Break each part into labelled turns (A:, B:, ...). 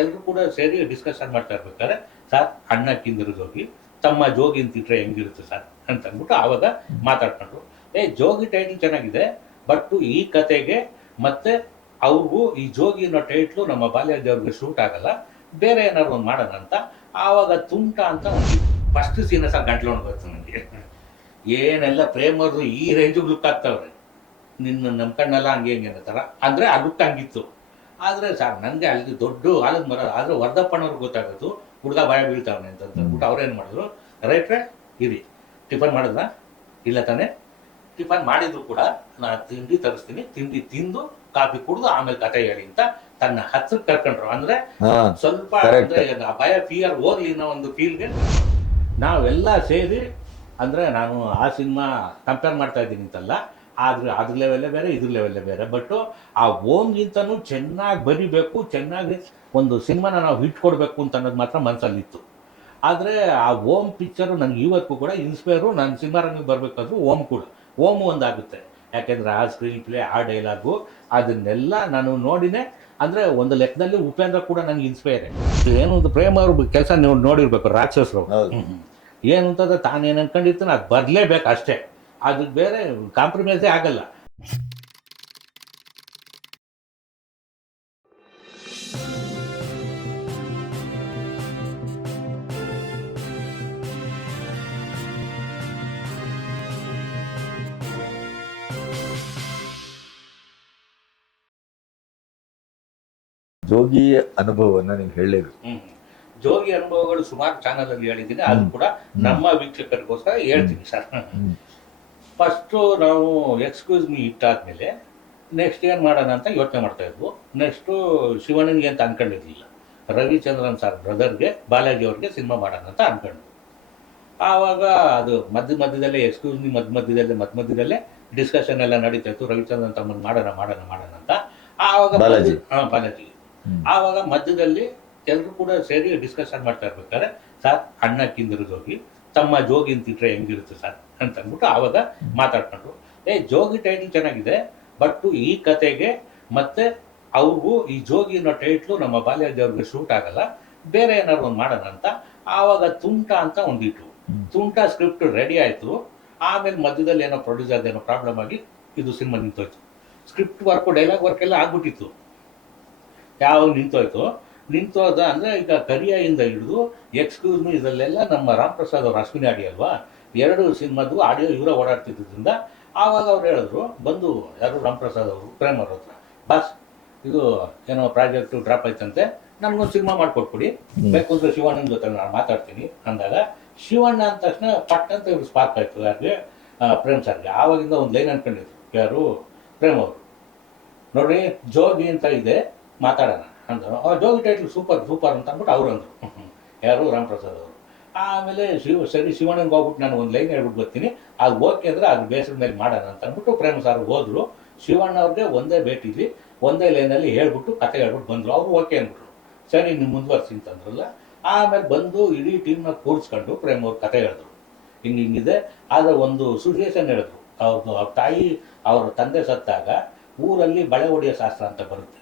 A: ಎಲ್ಲರೂ ಕೂಡ ಸೇರಿ ಡಿಸ್ಕಷನ್ ಮಾಡ್ತಾ ಇರ್ಬೇಕಾದ್ರೆ, ಸರ್, ಅಣ್ಣ ಕಿಂದಿರೋಗಿ ತಮ್ಮ ಜೋಗಿ ಅಂತಿಟ್ರೆ ಹೆಂಗಿರುತ್ತೆ ಸರ್? ಅಂತ ಅಂದ್ಬಿಟ್ಟು ಆವಾಗ ಮಾತಾಡ್ಕೊಂಡ್ರು. ಏ, ಜೋಗಿ ಟೈಟ್ಲ್ ಚೆನ್ನಾಗಿದೆ ಬಟ್ ಈ ಕತೆಗೆ ಮತ್ತೆ ಅವ್ರಿಗೂ ಈ ಜೋಗಿ ಅನ್ನೋ ಟೈಟ್ಲು ನಮ್ಮ ಬಾಲ್ಯದವ್ರಿಗೆ ಶೂಟ್ ಆಗಲ್ಲ, ಬೇರೆ ಏನಾದ್ರು ಒಂದು ಮಾಡೋಣ ಅಂತ ಆವಾಗ ತುಂಟ ಅಂತ ಫಸ್ಟ್ ಸೀನ ಸಹ ಗಂಟ್ಲು ಗೊತ್ತು ನನಗೆ ಏನೆಲ್ಲ ಪ್ರೇಮರು ಈ ರೇಂಜಿಗೆ ಲುಕ್ ಆಗ್ತಾವ್ರೆ ನಿನ್ನ ಕಣ್ಣೆಲ್ಲ ಹಂಗೆ ಹಿಂಗೆ ಅನ್ನೋ ಅಂದರೆ ಆ ಹಂಗಿತ್ತು. ಆದರೆ ಸರ್ ನನಗೆ ಅಲ್ಲಿ ದೊಡ್ಡ ಆಲದ ಮರ ಆದರೆ ವರ್ಧಪ್ಪನವ್ರಿಗೆ ಗೊತ್ತಾಗೋದು ಹುಡುಗ ಭಯ ಬೀಳ್ತಾವನೆ ಅಂತ ಅಂದ್ಬಿಟ್ಟು ಅವ್ರೇನು ಮಾಡಿದ್ರು ರೈಟ್ರೆ ಇರಿ ಟಿಫನ್ ಮಾಡಿದ್ನ? ಇಲ್ಲ ತಾನೆ. ಟಿಫನ್ ಮಾಡಿದ್ರು ಕೂಡ ನಾನು ತಿಂಡಿ ತರಿಸ್ತೀನಿ ತಿಂಡಿ ತಿಂದು ಕಾಫಿ ಕುಡಿದು ಆಮೇಲೆ ಕತೆ ಹೇಳಿ ಅಂತ ತನ್ನ ಹತ್ರ ಕರ್ಕೊಂಡ್ರು. ಅಂದ್ರೆ ಸ್ವಲ್ಪ ಆ ಭಯ ಫಿಯರ್ ಹೋಗ್ಲಿ ಅನ್ನೋ ಒಂದು ಫೀಲ್ಗೆ ನಾವೆಲ್ಲ ಸೇರಿ ಅಂದ್ರೆ ನಾನು ಆ ಸಿನಿಮಾ ಕಂಪೇರ್ ಮಾಡ್ತಾ ಇದ್ದೀನಿ ಅಂತಲ್ಲ ಆದ್ರೆ ಅದ್ರ ಲೆವೆಲ್ಲೇ ಬೇರೆ ಇದ್ರ ಲೆವೆಲ್ಲೇ ಬೇರೆ. ಬಟ್ ಆ ಓಮ್ಗಿಂತನೂ ಚೆನ್ನಾಗಿ ಬರಿಬೇಕು ಚೆನ್ನಾಗಿ ಒಂದು ಸಿನಿಮಾನ ನಾವು ಹಿಟ್ ಕೊಡಬೇಕು ಅಂತ ಅನ್ನೋದು ಮಾತ್ರ ಮನಸ್ಸಲ್ಲಿತ್ತು ಆದರೆ ಆ ಓಮ್ ಪಿಕ್ಚರು ನನಗೆ ಇವತ್ತು ಕೂಡ ಇನ್ಸ್ಪೈರು ನಾನು ಸಿನಿಮಾ ರಂಗಕ್ಕೆ ಬರಬೇಕಾದ್ರೂ ಓಮ್ ಕೂಡ. ಓಮು ಒಂದಾಗುತ್ತೆ. ಯಾಕೆಂದರೆ ಆ ಸ್ಕ್ರೀನ್ ಪ್ಲೇ ಆ ಡೈಲಾಗು ಅದನ್ನೆಲ್ಲ ನಾನು ನೋಡಿನೇ ಅಂದರೆ ಒಂದು ಲೆಕ್ಕದಲ್ಲಿ ಉಪೇಂದ್ರ ಕೂಡ ನನಗೆ ಇನ್ಸ್ಪೈರೇ ಏನು ಒಂದು ಪ್ರೇಮ ಅವ್ರ ಕೆಲಸ ನೀವು ನೋಡಿರ್ಬೇಕು ರಾಕ್ಷಸರು. ಏನು ಅಂತಂದ್ರೆ ತಾನೇನು ಅನ್ಕೊಂಡಿರ್ತಾನೆ ಅದು ಬರಲೇಬೇಕು ಅಷ್ಟೇ. ಅದು ಬೇರೆ ಕಾಂಪ್ರಮೈಸೇ ಆಗಲ್ಲ.
B: ಜೋಗಿ ಅನುಭವವನ್ನ ನೀವು ಹೇಳಲೇಬೇಕು
A: ಹ್ಮ್. ಜೋಗಿ ಅನುಭವಗಳು ಸುಮಾರು ಚಾನಲ್ ಅಲ್ಲಿ ಹೇಳಿದ್ದೀನಿ. ಅದು ಕೂಡ ನಮ್ಮ ವೀಕ್ಷಕರಿಗೋಸ್ಕರ ಹೇಳ್ತೀನಿ ಸರ್. ಫಸ್ಟು ನಾವು ಎಕ್ಸ್ಕ್ಯೂಸ್ ಮೀ ಇಟ್ಟಾದ್ಮೇಲೆ ನೆಕ್ಸ್ಟ್ ಏನು ಮಾಡೋಣ ಅಂತ ಯೋಚನೆ ಮಾಡ್ತಾ ಇದ್ವು. ನೆಕ್ಸ್ಟು ಶಿವಣ್ಣನಿಗೆ ಅಂತ ಅನ್ಕೊಂಡಿರ್ಲಿಲ್ಲ. ರವಿಚಂದ್ರನ್ ಸರ್ ಬ್ರದರ್ಗೆ ಬಾಲಾಜಿ ಅವ್ರಿಗೆ ಸಿನಿಮಾ ಮಾಡೋಣ ಅಂತ ಅನ್ಕೊಂಡ್ವಿ ಆವಾಗ ಅದು ಮಧ್ಯ ಮಧ್ಯದಲ್ಲೇ ಎಕ್ಸ್ಕ್ಯೂಸ್ ಮೀ ಮಧ್ಯ ಮಧ್ಯದಲ್ಲೇ ಮಧ್ಯ ಮಧ್ಯದಲ್ಲೇ ಡಿಸ್ಕಷನ್ ಎಲ್ಲ ನಡೀತಾ ಇತ್ತು. ರವಿಚಂದ್ರನ್ ತಮ್ಮನ್ ಮಾಡೋಣ ಮಾಡೋಣ ಮಾಡೋಣ ಅಂತ. ಆವಾಗ
B: ಬಾಲಾಜಿ.
A: ಹಾಂ ಬಾಲಾಜಿ. ಆವಾಗ ಮಧ್ಯದಲ್ಲಿ ಎಲ್ಲರೂ ಕೂಡ ಸೇರಿ ಡಿಸ್ಕಷನ್ ಮಾಡ್ತಾ ಇರ್ಬೇಕಾದ್ರೆ ಸರ್ ಅಣ್ಣ ಕಿಂದಿರೋಗಿ ತಮ್ಮ ಜೋಗಿ ಅಂತಿಟ್ರೆ ಹೆಂಗಿರುತ್ತೆ ಸರ್ ಅಂತ ಅಂದ್ಬಿಟ್ಟು ಆವಾಗ ಮಾತಾಡ್ಕೊಂಡ್ರು. ಏ ಜೋಗಿ ಟೈಟ್ಲ್ ಚೆನ್ನಾಗಿದೆ ಬಟ್ ಈ ಕತೆಗೆ ಮತ್ತೆ ಅವ್ರಿಗೂ ಈ ಜೋಗಿ ಅನ್ನೋ ಟೈಟ್ಲು ನಮ್ಮ ಬಾಲ್ಯದವ್ರಿಗೆ ಶೂಟ್ ಆಗಲ್ಲ ಬೇರೆ ಏನಾದ್ರು ಒಂದು ಮಾಡೋಣ ಅಂತ ಆವಾಗ ತುಂಟ ಅಂತ ಒಂದಿಟ್ರು
B: ಹ್ಮ್.
A: ತುಂಟ ಸ್ಕ್ರಿಪ್ಟ್ ರೆಡಿ ಆಯಿತು. ಆಮೇಲೆ ಮಧ್ಯದಲ್ಲಿ ಏನೋ ಪ್ರೊಡ್ಯೂಸರ್ ಏನೋ ಪ್ರಾಬ್ಲಮ್ ಆಗಿ ಇದು ಸಿನಿಮಾ ನಿಂತೋಯ್ತು. ಸ್ಕ್ರಿಪ್ಟ್ ವರ್ಕು ಡೈಲಾಗ್ ವರ್ಕ್ ಎಲ್ಲ ಆಗ್ಬಿಟ್ಟಿತ್ತು. ಯಾವಾಗ ನಿಂತೋಯ್ತು? ನಿಂತೋದ ಅಂದರೆ ಈಗ ಕರಿಯಿಂದ ಹಿಡಿದು ಎಕ್ಸ್ಕ್ಯೂಸ್ ಮೀ ಇದರಲ್ಲೆಲ್ಲ ನಮ್ಮ ರಾಮ್ ಪ್ರಸಾದ್ ಅವರು ಅಶ್ವಿನಿ ಆಡಿ ಅಲ್ವಾ? ಎರಡು ಸಿನಿಮಾದು ಆಡಿಯೋ ಇವರ ಓಡಾಡ್ತಿದ್ದರಿಂದ ಆವಾಗ ಅವ್ರು ಹೇಳಿದ್ರು ಬಂದು ಯಾರು ರಾಮ್ ಪ್ರಸಾದ್ ಅವರು ಪ್ರೇಮ್ ಅವ್ರ ಹತ್ರ ಬಸ್ ಇದು ಏನೋ ಪ್ರಾಜೆಕ್ಟು ಡ್ರಾಪ್ ಆಯ್ತಂತೆ ನಮಗೊಂದು ಸಿನಿಮಾ ಮಾಡಿಕೊಟ್ಬಿಡಿ. ಬೇಕು ಅಂದ್ರೆ ಶಿವಣ್ಣನ ಜೊತೆ ನಾನು ಮಾತಾಡ್ತೀನಿ ಅಂದಾಗ ಶಿವಣ್ಣ ಅಂದ ತಕ್ಷಣ ಪಟ್ ಅಂತ ಇವ್ರು ಸ್ಪಾರ್ಕ್ ಆಯ್ತು ಯಾರಿಗೆ? ಪ್ರೇಮ್ ಸರ್ಗೆ. ಆವಾಗಿಂದ ಒಂದು ಲೈನ್ ಅನ್ಕೊಂಡಿದ್ರು ಯಾರು? ಪ್ರೇಮ್ ಅವರು. ನೋಡ್ರಿ ಜೋಗಿ ಅಂತ ಇದೆ ಮಾತಾಡೋಣ. ಅಂದರು ಆ ಜೋಗಿ ಟೈಟ್ಲ್ ಸೂಪರ್ ಸೂಪರ್ ಅಂತ ಅಂದ್ಬಿಟ್ಟು ಅವರು ಅಂದರು. ಯಾರು? ರಾಮಪ್ರಸಾದ್ ಅವರು. ಆಮೇಲೆ ಶಿವ, ಸರಿ ಶಿವಣ್ಣಂಗೆ ಹೋಗ್ಬಿಟ್ಟು ನಾನು ಒಂದು ಲೈನ್ ಹೇಳ್ಬಿಟ್ಟು ಬರ್ತೀನಿ. ಅದು ಓಕೆ ಅಂದರೆ ಅದು ಬೇಸರ ಮೇಲೆ ಮಾಡೋಣ ಅಂತ ಅಂದ್ಬಿಟ್ಟು ಪ್ರೇಮ ಸಾರು ಹೋದರು. ಶಿವಣ್ಣ ಅವ್ರಿಗೆ ಒಂದೇ ಭೇಟಿಲಿ ಒಂದೇ ಲೈನಲ್ಲಿ ಹೇಳ್ಬಿಟ್ಟು ಕತೆ ಹೇಳ್ಬಿಟ್ಟು ಬಂದರು. ಅವರು ಓಕೆ ಅಂದ್ಬಿಟ್ರು. ಸರಿ ನೀವು ಮುಂದುವರ್ಸಿ ಅಂತಂದ್ರಲ್ಲ ಆಮೇಲೆ ಬಂದು ಇಡೀ ಟೀಮ್ನ ಕೂರಿಸ್ಕೊಂಡು ಪ್ರೇಮ್ ಅವ್ರ ಕತೆ ಹೇಳಿದ್ರು. ಹಿಂಗೆ ಹಿಂಗಿದೆ ಆದರೆ ಒಂದು ಸಿಚುವೇಶನ್ ಹೇಳಿದ್ರು. ಅವ್ರದ್ದು ಅವ್ರ ತಾಯಿ, ಅವ್ರ ತಂದೆ ಸತ್ತಾಗ ಊರಲ್ಲಿ ಬಳೆ ಹೊಡೆಯೋ ಶಾಸ್ತ್ರ ಅಂತ ಬರುತ್ತೆ.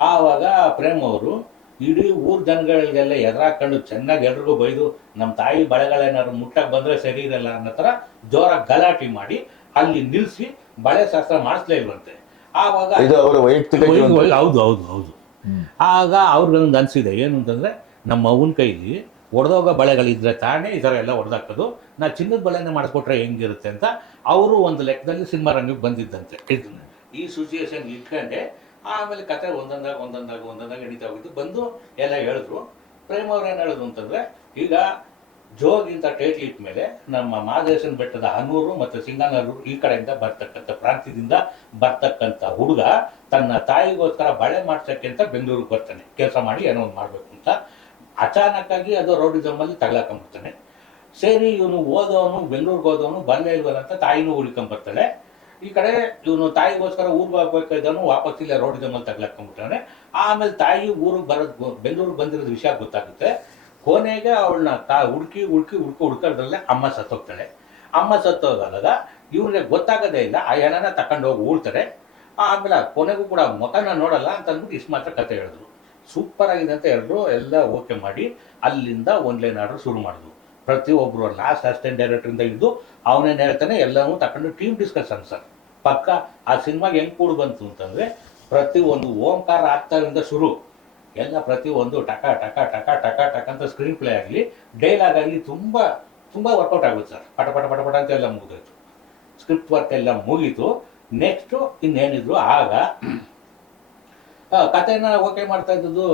A: ಆವಾಗ ಪ್ರೇಮ್ ಅವರು ಇಡೀ ಊರ್ ಜನಗಳಿಗೆಲ್ಲ ಎದುರಾಕೊಂಡು ಚೆನ್ನಾಗಿ ಎಲ್ರಿಗೂ ಬೈದು ನಮ್ಮ ತಾಯಿ ಬಳೆಗಳೇನಾದ್ರು ಮುಟ್ಟಕ್ಕೆ ಬಂದರೆ ಸರಿ ಇರಲ್ಲ ಅನ್ನೋ ಥರ ಜೋರಾಗಿ ಗಲಾಟೆ ಮಾಡಿ ಅಲ್ಲಿ ನಿಲ್ಲಿಸಿ ಬಳೆ ಶಾಸ್ತ್ರ ಮಾಡಿಸ್ಲೇ ಇಲ್ವಂತೆ. ಆವಾಗ
B: ಇದು ಅವರ ವೈಯಕ್ತಿಕ
A: ಒಯ್- ಹೌದು ಹೌದು ಹೌದು. ಆಗ ಅವ್ರಿಗೊಂದು ಅನಿಸಿದೆ ಏನು ಅಂತಂದರೆ ನಮ್ಮ ಅವನ ಕೈಲಿ ಒಡೆದೋಗೋ ಬಳೆಗಳಿದ್ರೆ ತಾನೇ ಈ ಥರ ಎಲ್ಲ ಹೊಡೆದಾಕೋದು ನಾ ಚಿನ್ನದ ಬಳೆನೇ ಮಾಡಿಸ್ಕೊಟ್ರೆ ಹೆಂಗಿರುತ್ತೆ ಅಂತ ಅವರು ಒಂದು ಲೆಕ್ಕದಲ್ಲಿ ಸಿನಿಮಾ ರಂಗಕ್ಕೆ ಬಂದಿದ್ದಂತೆ. ಇದನ್ನ ಈ ಸಿಚುಯೇಷನ್ ಇಟ್ಕೊಂಡೆ ಆಮೇಲೆ ಕತೆ ಒಂದೊಂದಾಗ ಒಂದೊಂದಾಗ ಒಂದೊಂದಾಗ ನಡೀತಾ ಹೋಗಿದ್ದು ಬಂದು ಎಲ್ಲ ಹೇಳಿದ್ರು. ಪ್ರೇಮ್ ಅವ್ರು ಏನು ಹೇಳಿದ್ರು ಅಂತಂದ್ರೆ, ಈಗ ಜೋಗಿಂತ ಟೈಟ್ಲ್ ಇಟ್ಟ ಮೇಲೆ ನಮ್ಮ ಮಾದೇಶನ ಬೆಟ್ಟದ ಹನೂರು ಮತ್ತು ಸಿಂಗನೂರು ಈ ಕಡೆಯಿಂದ ಬರ್ತಕ್ಕಂಥ ಪ್ರಾಂತ್ಯದಿಂದ ಬರ್ತಕ್ಕಂಥ ಹುಡುಗ ತನ್ನ ತಾಯಿಗೋಸ್ಕರ ಬಳೆ ಮಾಡ್ಸಕ್ಕೆ ಅಂತ ಬೆಂಗಳೂರಿಗೆ ಬರ್ತಾನೆ. ಕೆಲಸ ಮಾಡಿ ಏನೋ ಒಂದು ಮಾಡಬೇಕು ಅಂತ. ಅಚಾನಕ್ಕಾಗಿ ಅದು ರೋಡಿಸಮಲ್ಲಿ ತಗಲಾಕೊಂಡ್ಬಿಡ್ತಾನೆ ಸರಿ, ಇವನು ಓದೋನು ಬೆಂಗಳೂರಿಗೆ ಹೋದವನು ಬರಲೇ ಇಲ್ವಲ್ಲ ಅಂತ ತಾಯಿನೂ ಹುಡ್ಕೊಂಬರ್ತಾಳೆ ಈ ಕಡೆ ಇವನು ತಾಯಿಗೋಸ್ಕರ ಊರಿಗೆ ಹೋಗ್ಬೇಕಾದವನು ವಾಪಸ್ ಇಲ್ಲೇ ಜಮಲ್ ತಗಲಾಕೊಂಡ್ಬಿಡ್ತಾನೆ ಆಮೇಲೆ ತಾಯಿ ಊರಿಗೆ ಬರೋದು ಬೆಂಗಳೂರಿಗೆ ಬಂದಿರೋದು ವಿಷಯ ಗೊತ್ತಾಗುತ್ತೆ. ಕೊನೆಗೆ ಅವಳನ್ನ ತಾ, ಹುಡುಕಿ ಹುಡುಕಿ, ಹುಡ್ಕಿ ಹುಡ್ಕೋದ್ರಲ್ಲೇ ಅಮ್ಮ ಸತ್ತೋಗ್ತಾಳೆ. ಅಮ್ಮ ಸತ್ತೋದಾಗ ಇವ್ರಿಗೆ ಗೊತ್ತಾಗದೇ ಇಲ್ಲ, ಆ ಹೆಣನ ತಗೊಂಡು ಹೋಗಿ ಉಳ್ತಾರೆ ಆಮೇಲೆ ಕೊನೆಗೂ ಕೂಡ ಮುಖನ ನೋಡಲ್ಲ ಅಂತ ಅಂದ್ಬಿಟ್ಟು ಇಷ್ಟು ಮಾತ್ರ ಕತೆ ಹೇಳಿದ್ರು. ಸೂಪರ್ ಆಗಿದೆ ಅಂತ ಹೇಳಿದ್ರು, ಎಲ್ಲ ಓಕೆ ಮಾಡಿ ಅಲ್ಲಿಂದ ಒಂದು ಲೈನ್ ಆರ್ಡರ್ ಶುರು ಮಾಡಿದ್ವು ಪ್ರತಿಯೊಬ್ಬರು ಲಾಸ್ಟ್ ಅಸಿಸ್ಟೆಂಟ್ ಡೈರೆಕ್ಟರಿಂದ ಹಿಡಿದು ಅವನೇನು ಹೇಳ್ತಾನೆ, ಎಲ್ಲವೂ ತಗೊಂಡು ಟೀಮ್ ಡಿಸ್ಕಷನ್ ಸರ್ ಪಕ್ಕ ಆ ಸಿನಿಮಾಗೆ ಹೆಂಗೆ ಕೂಡ ಬಂತು ಅಂತಂದರೆ ಪ್ರತಿ ಒಂದು ಓಂಕಾರ ಆಗ್ತಾರಿಂದ ಶುರು. ಎಲ್ಲ ಪ್ರತಿ ಒಂದು ಟಕ ಟಕ ಟಕ ಟಕ ಟಕ ಅಂತ ಸ್ಕ್ರೀನ್ ಪ್ಲೇ ಆಗಲಿ ಡೈಲಾಗ್ ಆಗಲಿ ತುಂಬ ತುಂಬ ವರ್ಕೌಟ್ ಆಗುತ್ತೆ ಸರ್ ಪಟ ಪಟ ಪಟ ಪಟ ಅಂತ ಎಲ್ಲ ಮುಗಿದೋಯ್ತು. ಸ್ಕ್ರಿಪ್ಟ್ ವರ್ಕ್ ಎಲ್ಲ ಮುಗೀತು. ನೆಕ್ಸ್ಟು ಇನ್ನೇನಿದ್ರು ಆಗ ಕಥೆನ ಓಕೆ ಮಾಡ್ತಾ ಇದ್ದದ್ದು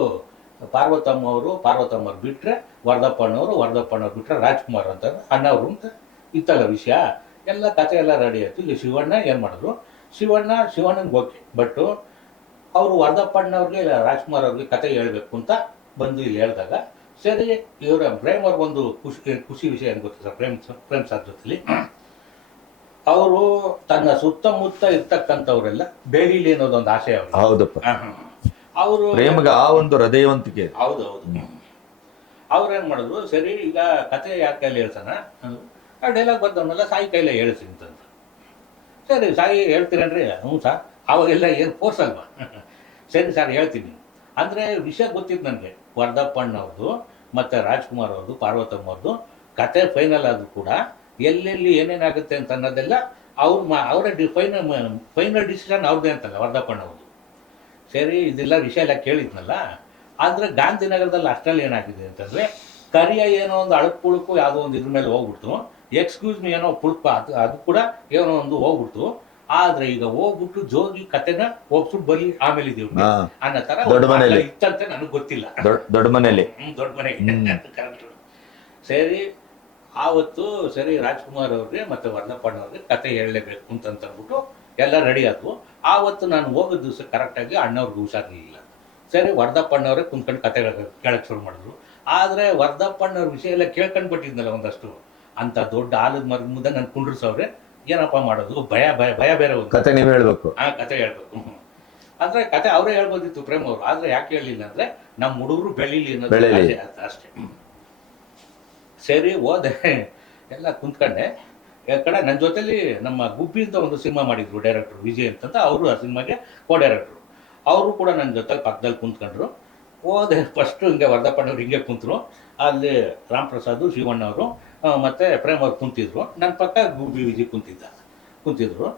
A: ಪಾರ್ವತಮ್ಮ ಅವರು ಪಾರ್ವತಮ್ಮವ್ರು ಬಿಟ್ಟರೆ ವರದಪ್ಪನವರು ವರ್ಧಪ್ಪಣ್ಣವ್ರು ಬಿಟ್ಟರೆ ರಾಜ್ಕುಮಾರ್ ಅಂತ ಅಣ್ಣವರು ಅಂತ. ಇತ್ತಲ್ಲ ವಿಷಯ? ಎಲ್ಲ ಕಥೆ ಎಲ್ಲ ರೆಡಿ ಆಯಿತು. ಇಲ್ಲಿ ಶಿವಣ್ಣ ಏನು ಮಾಡಿದ್ರು? ಶಿವಣ್ಣ ಶಿವಣ್ಣನಿಗೆ ಓಕೆ. ಬಟ್ಟು ಅವರು ವರದಪ್ಪಣ್ಣವ್ರಿಗೆ ಇಲ್ಲ ರಾಜ್ಕುಮಾರ್ ಅವ್ರಿಗೆ ಕತೆ ಹೇಳಬೇಕು ಅಂತ ಬಂದು ಇಲ್ಲಿ ಹೇಳಿದಾಗ ಸರಿ ಇವರ ಪ್ರೇಮ್ ಅವ್ರಿಗೊಂದು ಖುಷಿ ಖುಷಿ ವಿಷಯ ಏನು ಗೊತ್ತಿಲ್ಲ ಸರ್? ಪ್ರೇಮ್ ಪ್ರೇಮ್ ಸಾರ್ ಜೊತೆಲಿ. ಅವರು ತನ್ನ ಸುತ್ತಮುತ್ತ ಇರ್ತಕ್ಕಂಥವರೆಲ್ಲ ಬೆಳೀಲಿ ಅನ್ನೋದೊಂದು ಆಸೆ ಅವರು
B: ಹೌದಪ್ಪ.
A: ಅವರು
B: ಪ್ರೇಮಗ ಆ ಒಂದು ಹೃದಯವಂತಿಕೆ.
A: ಹೌದು ಹೌದು. ಅವ್ರು ಏನು ಮಾಡಿದ್ರು ಸರಿ ಈಗ ಕತೆ ಯಾರ ಕೈಲಿ ಹೇಳ್ತಾನ? ಆ ಡೈಲಾಗ್ ಬರ್ದವನ್ನೆಲ್ಲ ಸಾಯಿ ಕೈಲೇ ಹೇಳ್ತೀನಿ ಅಂತಂದ್ರು ಸರಿ ಸಾಯಿ ಹೇಳ್ತೀರೇನ್ರಿ? ಹ್ಞೂ ಸರ್ ಅವಾಗೆಲ್ಲ ಏನು ಫೋರ್ಸ್ ಅಲ್ವಾ? ಸರಿ ಸರ್ ಹೇಳ್ತೀನಿ. ಅಂದರೆ ವಿಷಯ ಗೊತ್ತಿತ್ತು ನನಗೆ ವರ್ಧಪ್ಪಣ್ಣವ್ರದ್ದು ಮತ್ತು ರಾಜ್ಕುಮಾರ್ ಅವ್ರದ್ದು ಪಾರ್ವತಮ್ಮ ಅವ್ರದ್ದು ಕತೆ ಫೈನಲ್ ಆದರೂ ಕೂಡ ಎಲ್ಲೆಲ್ಲಿ ಏನೇನಾಗುತ್ತೆ ಅಂತ ಅನ್ನೋದೆಲ್ಲ ಅವ್ರು ಮಾ ಅವರ ಡಿ ಫೈನಲ್ ಫೈನಲ್ ಡಿಸಿಷನ್ ಅವ್ರದ್ದೇ ಅಂತಲ್ಲ ವರ್ಧಪ್ಪಣ್ಣವ್ರದ್ದು ಸರಿ ಇದೆಲ್ಲ ವಿಷಯ ಎಲ್ಲ ಕೇಳಿದ್ನಲ್ಲ ಆದರೆ ಗಾಂಧಿನಗರದಲ್ಲಿ ಅಷ್ಟರಲ್ಲಿ ಏನಾಗಿದೆ ಅಂತಂದರೆ ಕರಿಯ ಏನೋ ಒಂದು ಅಳುಕು ಪುಳುಕು ಯಾವುದೋ ಒಂದು ಇದ್ರ ಮೇಲೆ ಹೋಗ್ಬಿಡ್ತು. ಎಕ್ಸ್ಕ್ಯೂಸ್ ಮೀ ಏನೋ ಪುಳುಕು ಅದು ಅದು ಕೂಡ ಏನೋ ಒಂದು ಹೋಗ್ಬಿಡ್ತು. ಆದ್ರೆ ಈಗ ಹೋಗ್ಬಿಟ್ಟು ಜೋಗಿ ಕತೆನ ಹೋಗ್ಬಿಟ್ಟು ಬರ್ಲಿ ಆಮೇಲೆ ಇದೀವಿ ಅನ್ನೋ ತರ ಇತ್ತಂತೆ ನನಗೆ ಗೊತ್ತಿಲ್ಲ.
B: ದೊಡ್ಡ ಮನೆಯಲ್ಲಿ.
A: ಹ್ಮ್, ದೊಡ್ಡ ಮನೆ. ಸರಿ ಆವತ್ತು ಸರಿ ರಾಜ್ಕುಮಾರ್ ಅವ್ರಿಗೆ ಮತ್ತೆ ವರ್ಣಪ್ಪಣ್ಣವ್ರಿಗೆ ಕತೆ ಹೇಳಲೇಬೇಕು ಅಂತಂದ್ಬಿಟ್ಟು ಎಲ್ಲ ರೆಡಿ ಆದ್ವು. ಆವತ್ತು ನಾನು ಹೋಗೋ ದಿವಸ ಕರೆಕ್ಟಾಗಿ ಅಣ್ಣವ್ರಿಗೆ ಹುಷಾರಿರಲಿಲ್ಲ ಸರಿ ವರ್ಧಪ್ಪಣ್ಣವ್ರೆ ಕುಂತ್ಕೊಂಡು ಕತೆ ಕೇಳಕ್ಕೆ ಶುರು ಮಾಡಿದ್ರು. ಆದರೆ ವರ್ಧಪ್ಪಣ್ಣವ್ರ ವಿಷಯ ಎಲ್ಲ ಕೇಳ್ಕೊಂಡು ಬಿಟ್ಟಿದ್ನಲ್ಲ ಒಂದಷ್ಟು. ಅಂತ ದೊಡ್ಡ ಆಲದ ಮರದ ಮುಂದೆ ನಾನು ಕುಂಡ್ರಿಸವ್ರೆ ಏನಪ್ಪ ಮಾಡೋದು? ಭಯ ಭಯ ಭಯ ಬೇರೆ ಒಂದು
B: ಕತೆ ನೀವು ಹೇಳ್ಬೇಕು.
A: ಆ ಕತೆ ಹೇಳ್ಬೇಕು. ಅಂದ್ರೆ ಕತೆ ಅವರೇ ಹೇಳ್ಬೋದಿತ್ತು ಪ್ರೇಮ್ ಅವರು. ಆದ್ರೆ ಯಾಕೆ ಹೇಳಿಲ್ಲ ಅಂದ್ರೆ ನಮ್ಮ ಹುಡುಗರು ಬೆಳೀಲಿ ಅನ್ನೋದು ಅಷ್ಟೇ ಸರಿ ಹೋದೆ. ಎಲ್ಲ ಕುಂತ್ಕೊಂಡೆ. ಕಡೆ ನನ್ನ ಜೊತೆಲಿ ನಮ್ಮ ಗುಬ್ಬಿ ಅಂತ ಒಂದು ಸಿನಿಮಾ ಮಾಡಿದ್ರು ಡೈರೆಕ್ಟರ್, ವಿಜಯ್ ಅಂತಂತ ಅವರು ಆ ಸಿನಿಮಾಗೆ ಕೋ ಡೈರೆಕ್ಟ್ರು ಅವರು ಕೂಡ ನನ್ನ ಜೊತೆ ಪಕ್ಕದಲ್ಲಿ ಕುಂತ್ಕೊಂಡ್ರು. ಹೋದೆ ಫಸ್ಟು ಹಿಂಗೆ ವರ್ಧಪ್ಪಣ್ಣವ್ರು ಹಿಂಗೆ ಕುಂತರು. ಅಲ್ಲಿ ರಾಮ್ ಪ್ರಸಾದ್ ಶಿವಣ್ಣವರು ಮತ್ತೆ ಪ್ರೇಮ್ ಅವ್ರು ಕುಂತಿದ್ರು. ನನ್ನ ಪಕ್ಕ ಗುಬ್ಬಿ ವಿಜಯ್ ಕುಂತಿದ್ದ, ಕುಂತಿದ್ರು.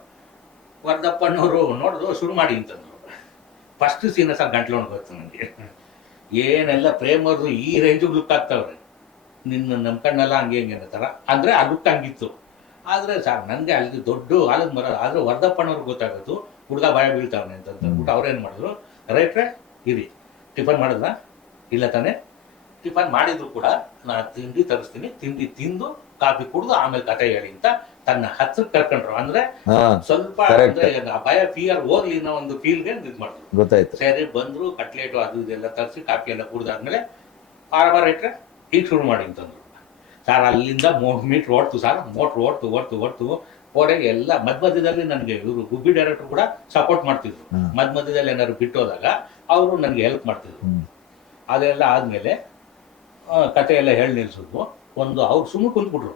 A: ವರ್ಧಪ್ಪಣ್ಣವರು ನೋಡಿದ್ರು, ಶುರು ಮಾಡಿ ಅಂತಂದ್ರು. ಫಸ್ಟ್ ಸೀನ ಸಹ ಗಂಟ್ಲು ಗೊತ್ತು ನನಗೆ ಏನೆಲ್ಲ ಪ್ರೇಮ್ ಅವ್ರದ್ದು ಈ ರೇಂಜಿಗೆ ಲುಕ್ ಆಗ್ತಾವ್ರೆ ನಿನ್ನ ನಮ್ಮ ಕಣ್ಣೆಲ್ಲ ಹಂಗೆ ಹಿಂಗೆ ಥರ ಅಂದರೆ ಆ ಲುಕ್ ಹಂಗಿತ್ತು. ಆದರೆ ಸರ್ ನನಗೆ ಅಲ್ಲಿ ದೊಡ್ಡ ಆಲದ ಮರ ಆದರೆ ವರ್ಧಪ್ಪಣ್ಣವ್ರಿಗೆ ಗೊತ್ತಾಗೋದು ಹುಡುಗ ಭಯ ಬೀಳ್ತಾವನೆ ಅಂತ ಅಂದ್ಬಿಟ್ಟು ಅವ್ರೇನು ಮಾಡಿದ್ರು? ರೈಟ್ರೆ ಇರಿ. ಟಿಫನ್ ಮಾಡಿದ್ರಾ ಇಲ್ಲ ತಾನೆ. ಟಿಫನ್ ಮಾಡಿದ್ರು ಕೂಡ ನಾನು ತಿಂಡಿ ತರಿಸ್ತೀನಿ ತಿಂಡಿ ತಿಂದು ಕಾಫಿ ಕುಡಿದು ಆಮೇಲೆ ಕತೆ ಹೇಳಿ ಅಂತ ತನ್ನ ಹತ್ರಕ್ಕೆ ಕರ್ಕೊಂಡ್ರು. ಅಂದ್ರೆ ಸ್ವಲ್ಪ ಭಯ ಫಿಯರ್ ಹೋಗ್ಲಿ ಅನ್ನೋ ಒಂದು ಫೀಲ್ಗೆ ಇದು ಮಾಡಿದ್ರು.
B: ಗೊತ್ತಾಯ್ತು.
A: ಸರಿ ಬಂದ್ರು ಕಟ್ಲೇಟು ಅದು ಇದೆಲ್ಲ ತರಿಸಿ ಕಾಫಿ ಎಲ್ಲ ಕುಡ್ದಾದ್ಮೇಲೆ ಆರವಾರ ಇಟ್ರೆ ಈಗ ಶುರು ಮಾಡಿ ಅಂತಂದ್ರು. ಸರ್ ಅಲ್ಲಿಂದ ಮೂರು ಮೀಟ್ರ್ ಓಡ್ತು ಸಾರ್ ಮೋಟ್ರ್ ಓಡ್ತು ಓಡ್ತು ಓಡ್ತು ಓಡೆಗೆ ಎಲ್ಲ ಮಧ್ಯ ಮಧ್ಯದಲ್ಲಿ ನನಗೆ ಇವರು ಗುಬ್ಬಿ ಡೈರೆಕ್ಟರ್ ಕೂಡ ಸಪೋರ್ಟ್ ಮಾಡ್ತಿದ್ರು. ಮಧ್ಯ ಮಧ್ಯದಲ್ಲಿ ಏನಾದ್ರು ಬಿಟ್ಟೋದಾಗ ಅವರು ನನಗೆ ಹೆಲ್ಪ್ ಮಾಡ್ತಿದ್ರು. ಅದೆಲ್ಲ ಆದಮೇಲೆ ಕತೆ ಎಲ್ಲ ಹೇಳಿ ನಿಲ್ಸಿದ್ವು ಒಂದು ಅವ್ರು ಸುಮ್ಮನೆ ಕುಂತ್ಬಿಟ್ರು.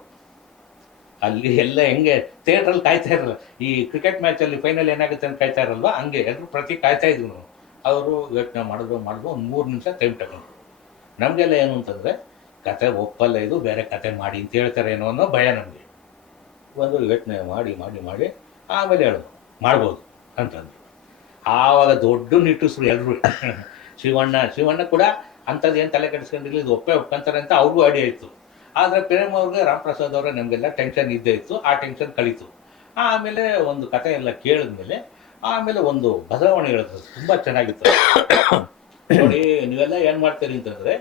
A: ಅಲ್ಲಿ ಎಲ್ಲ ಹೆಂಗೆ ಥಿಯೇಟ್ರಲ್ಲಿ ಕಾಯ್ತಾ ಇರಲ್ಲ. ಈ ಕ್ರಿಕೆಟ್ ಮ್ಯಾಚಲ್ಲಿ ಫೈನಲ್ ಏನಾಗುತ್ತೆ ಅಂತ ಕಾಯ್ತಾ ಇರಲ್ವ? ಹಂಗೆ ಎಲ್ಲರೂ ಪ್ರತಿ ಕಾಯ್ತಾ ಇದ್ವಿ ಅವರು ಯೋಚನೆ ಮಾಡಿದ್ರು ಮಾಡಿದ್ರು ಒಂದು ಮೂರು ನಿಮಿಷ ಟೈಮ್ ತಗೊಂಡ್ರು. ನಮಗೆಲ್ಲ ಏನು ಅಂತಂದರೆ ಕತೆ ಒಪ್ಪಲ್ಲ ಇದು, ಬೇರೆ ಕತೆ ಮಾಡಿ ಅಂತ ಹೇಳ್ತಾರೆ ಏನೋ ಅನ್ನೋ ಭಯ ನಮಗೆ. ಒಂದು ಯೋಚನೆ ಮಾಡಿ ಮಾಡಿ ಮಾಡಿ, ಆಮೇಲೆ ಹೇಳೋದು ಮಾಡ್ಬೋದು ಅಂತಂದು ಆವಾಗ ದೊಡ್ಡ ನಿಟ್ಟುಸ್ರು ಎಲ್ಲರೂ ಶಿವಣ್ಣ ಶಿವಣ್ಣ ಕೂಡ ಅಂಥದ್ದು ಏನು ತಲೆ ಕೆಡಿಸ್ಕೊಂಡಿಲ್ಲ ಇದು ಒಪ್ಪೆ ಒಪ್ಕೊಂತಾರೆ ಅಂತ ಅವ್ರಿಗೂ ಐಡಿಯಾ ಇತ್ತು. ಆದರೆ ಪ್ರೇಮ್ ಅವ್ರಿಗೆ ರಾಮ್ ಪ್ರಸಾದ್ ಅವರೇ ನಮಗೆಲ್ಲ ಟೆನ್ಷನ್ ಇದ್ದೇ ಇತ್ತು, ಆ ಟೆನ್ಷನ್ ಕಳೀತು. ಆಮೇಲೆ ಒಂದು ಕತೆ ಎಲ್ಲ ಕೇಳಿದ್ಮೇಲೆ, ಆಮೇಲೆ ಒಂದು ಬದಲಾವಣೆ ಹೇಳಿದ್ರು ತುಂಬ ಚೆನ್ನಾಗಿತ್ತು. ನೋಡಿ, ನೀವೆಲ್ಲ ಏನು ಮಾಡ್ತೀರಿ ಅಂತಂದರೆ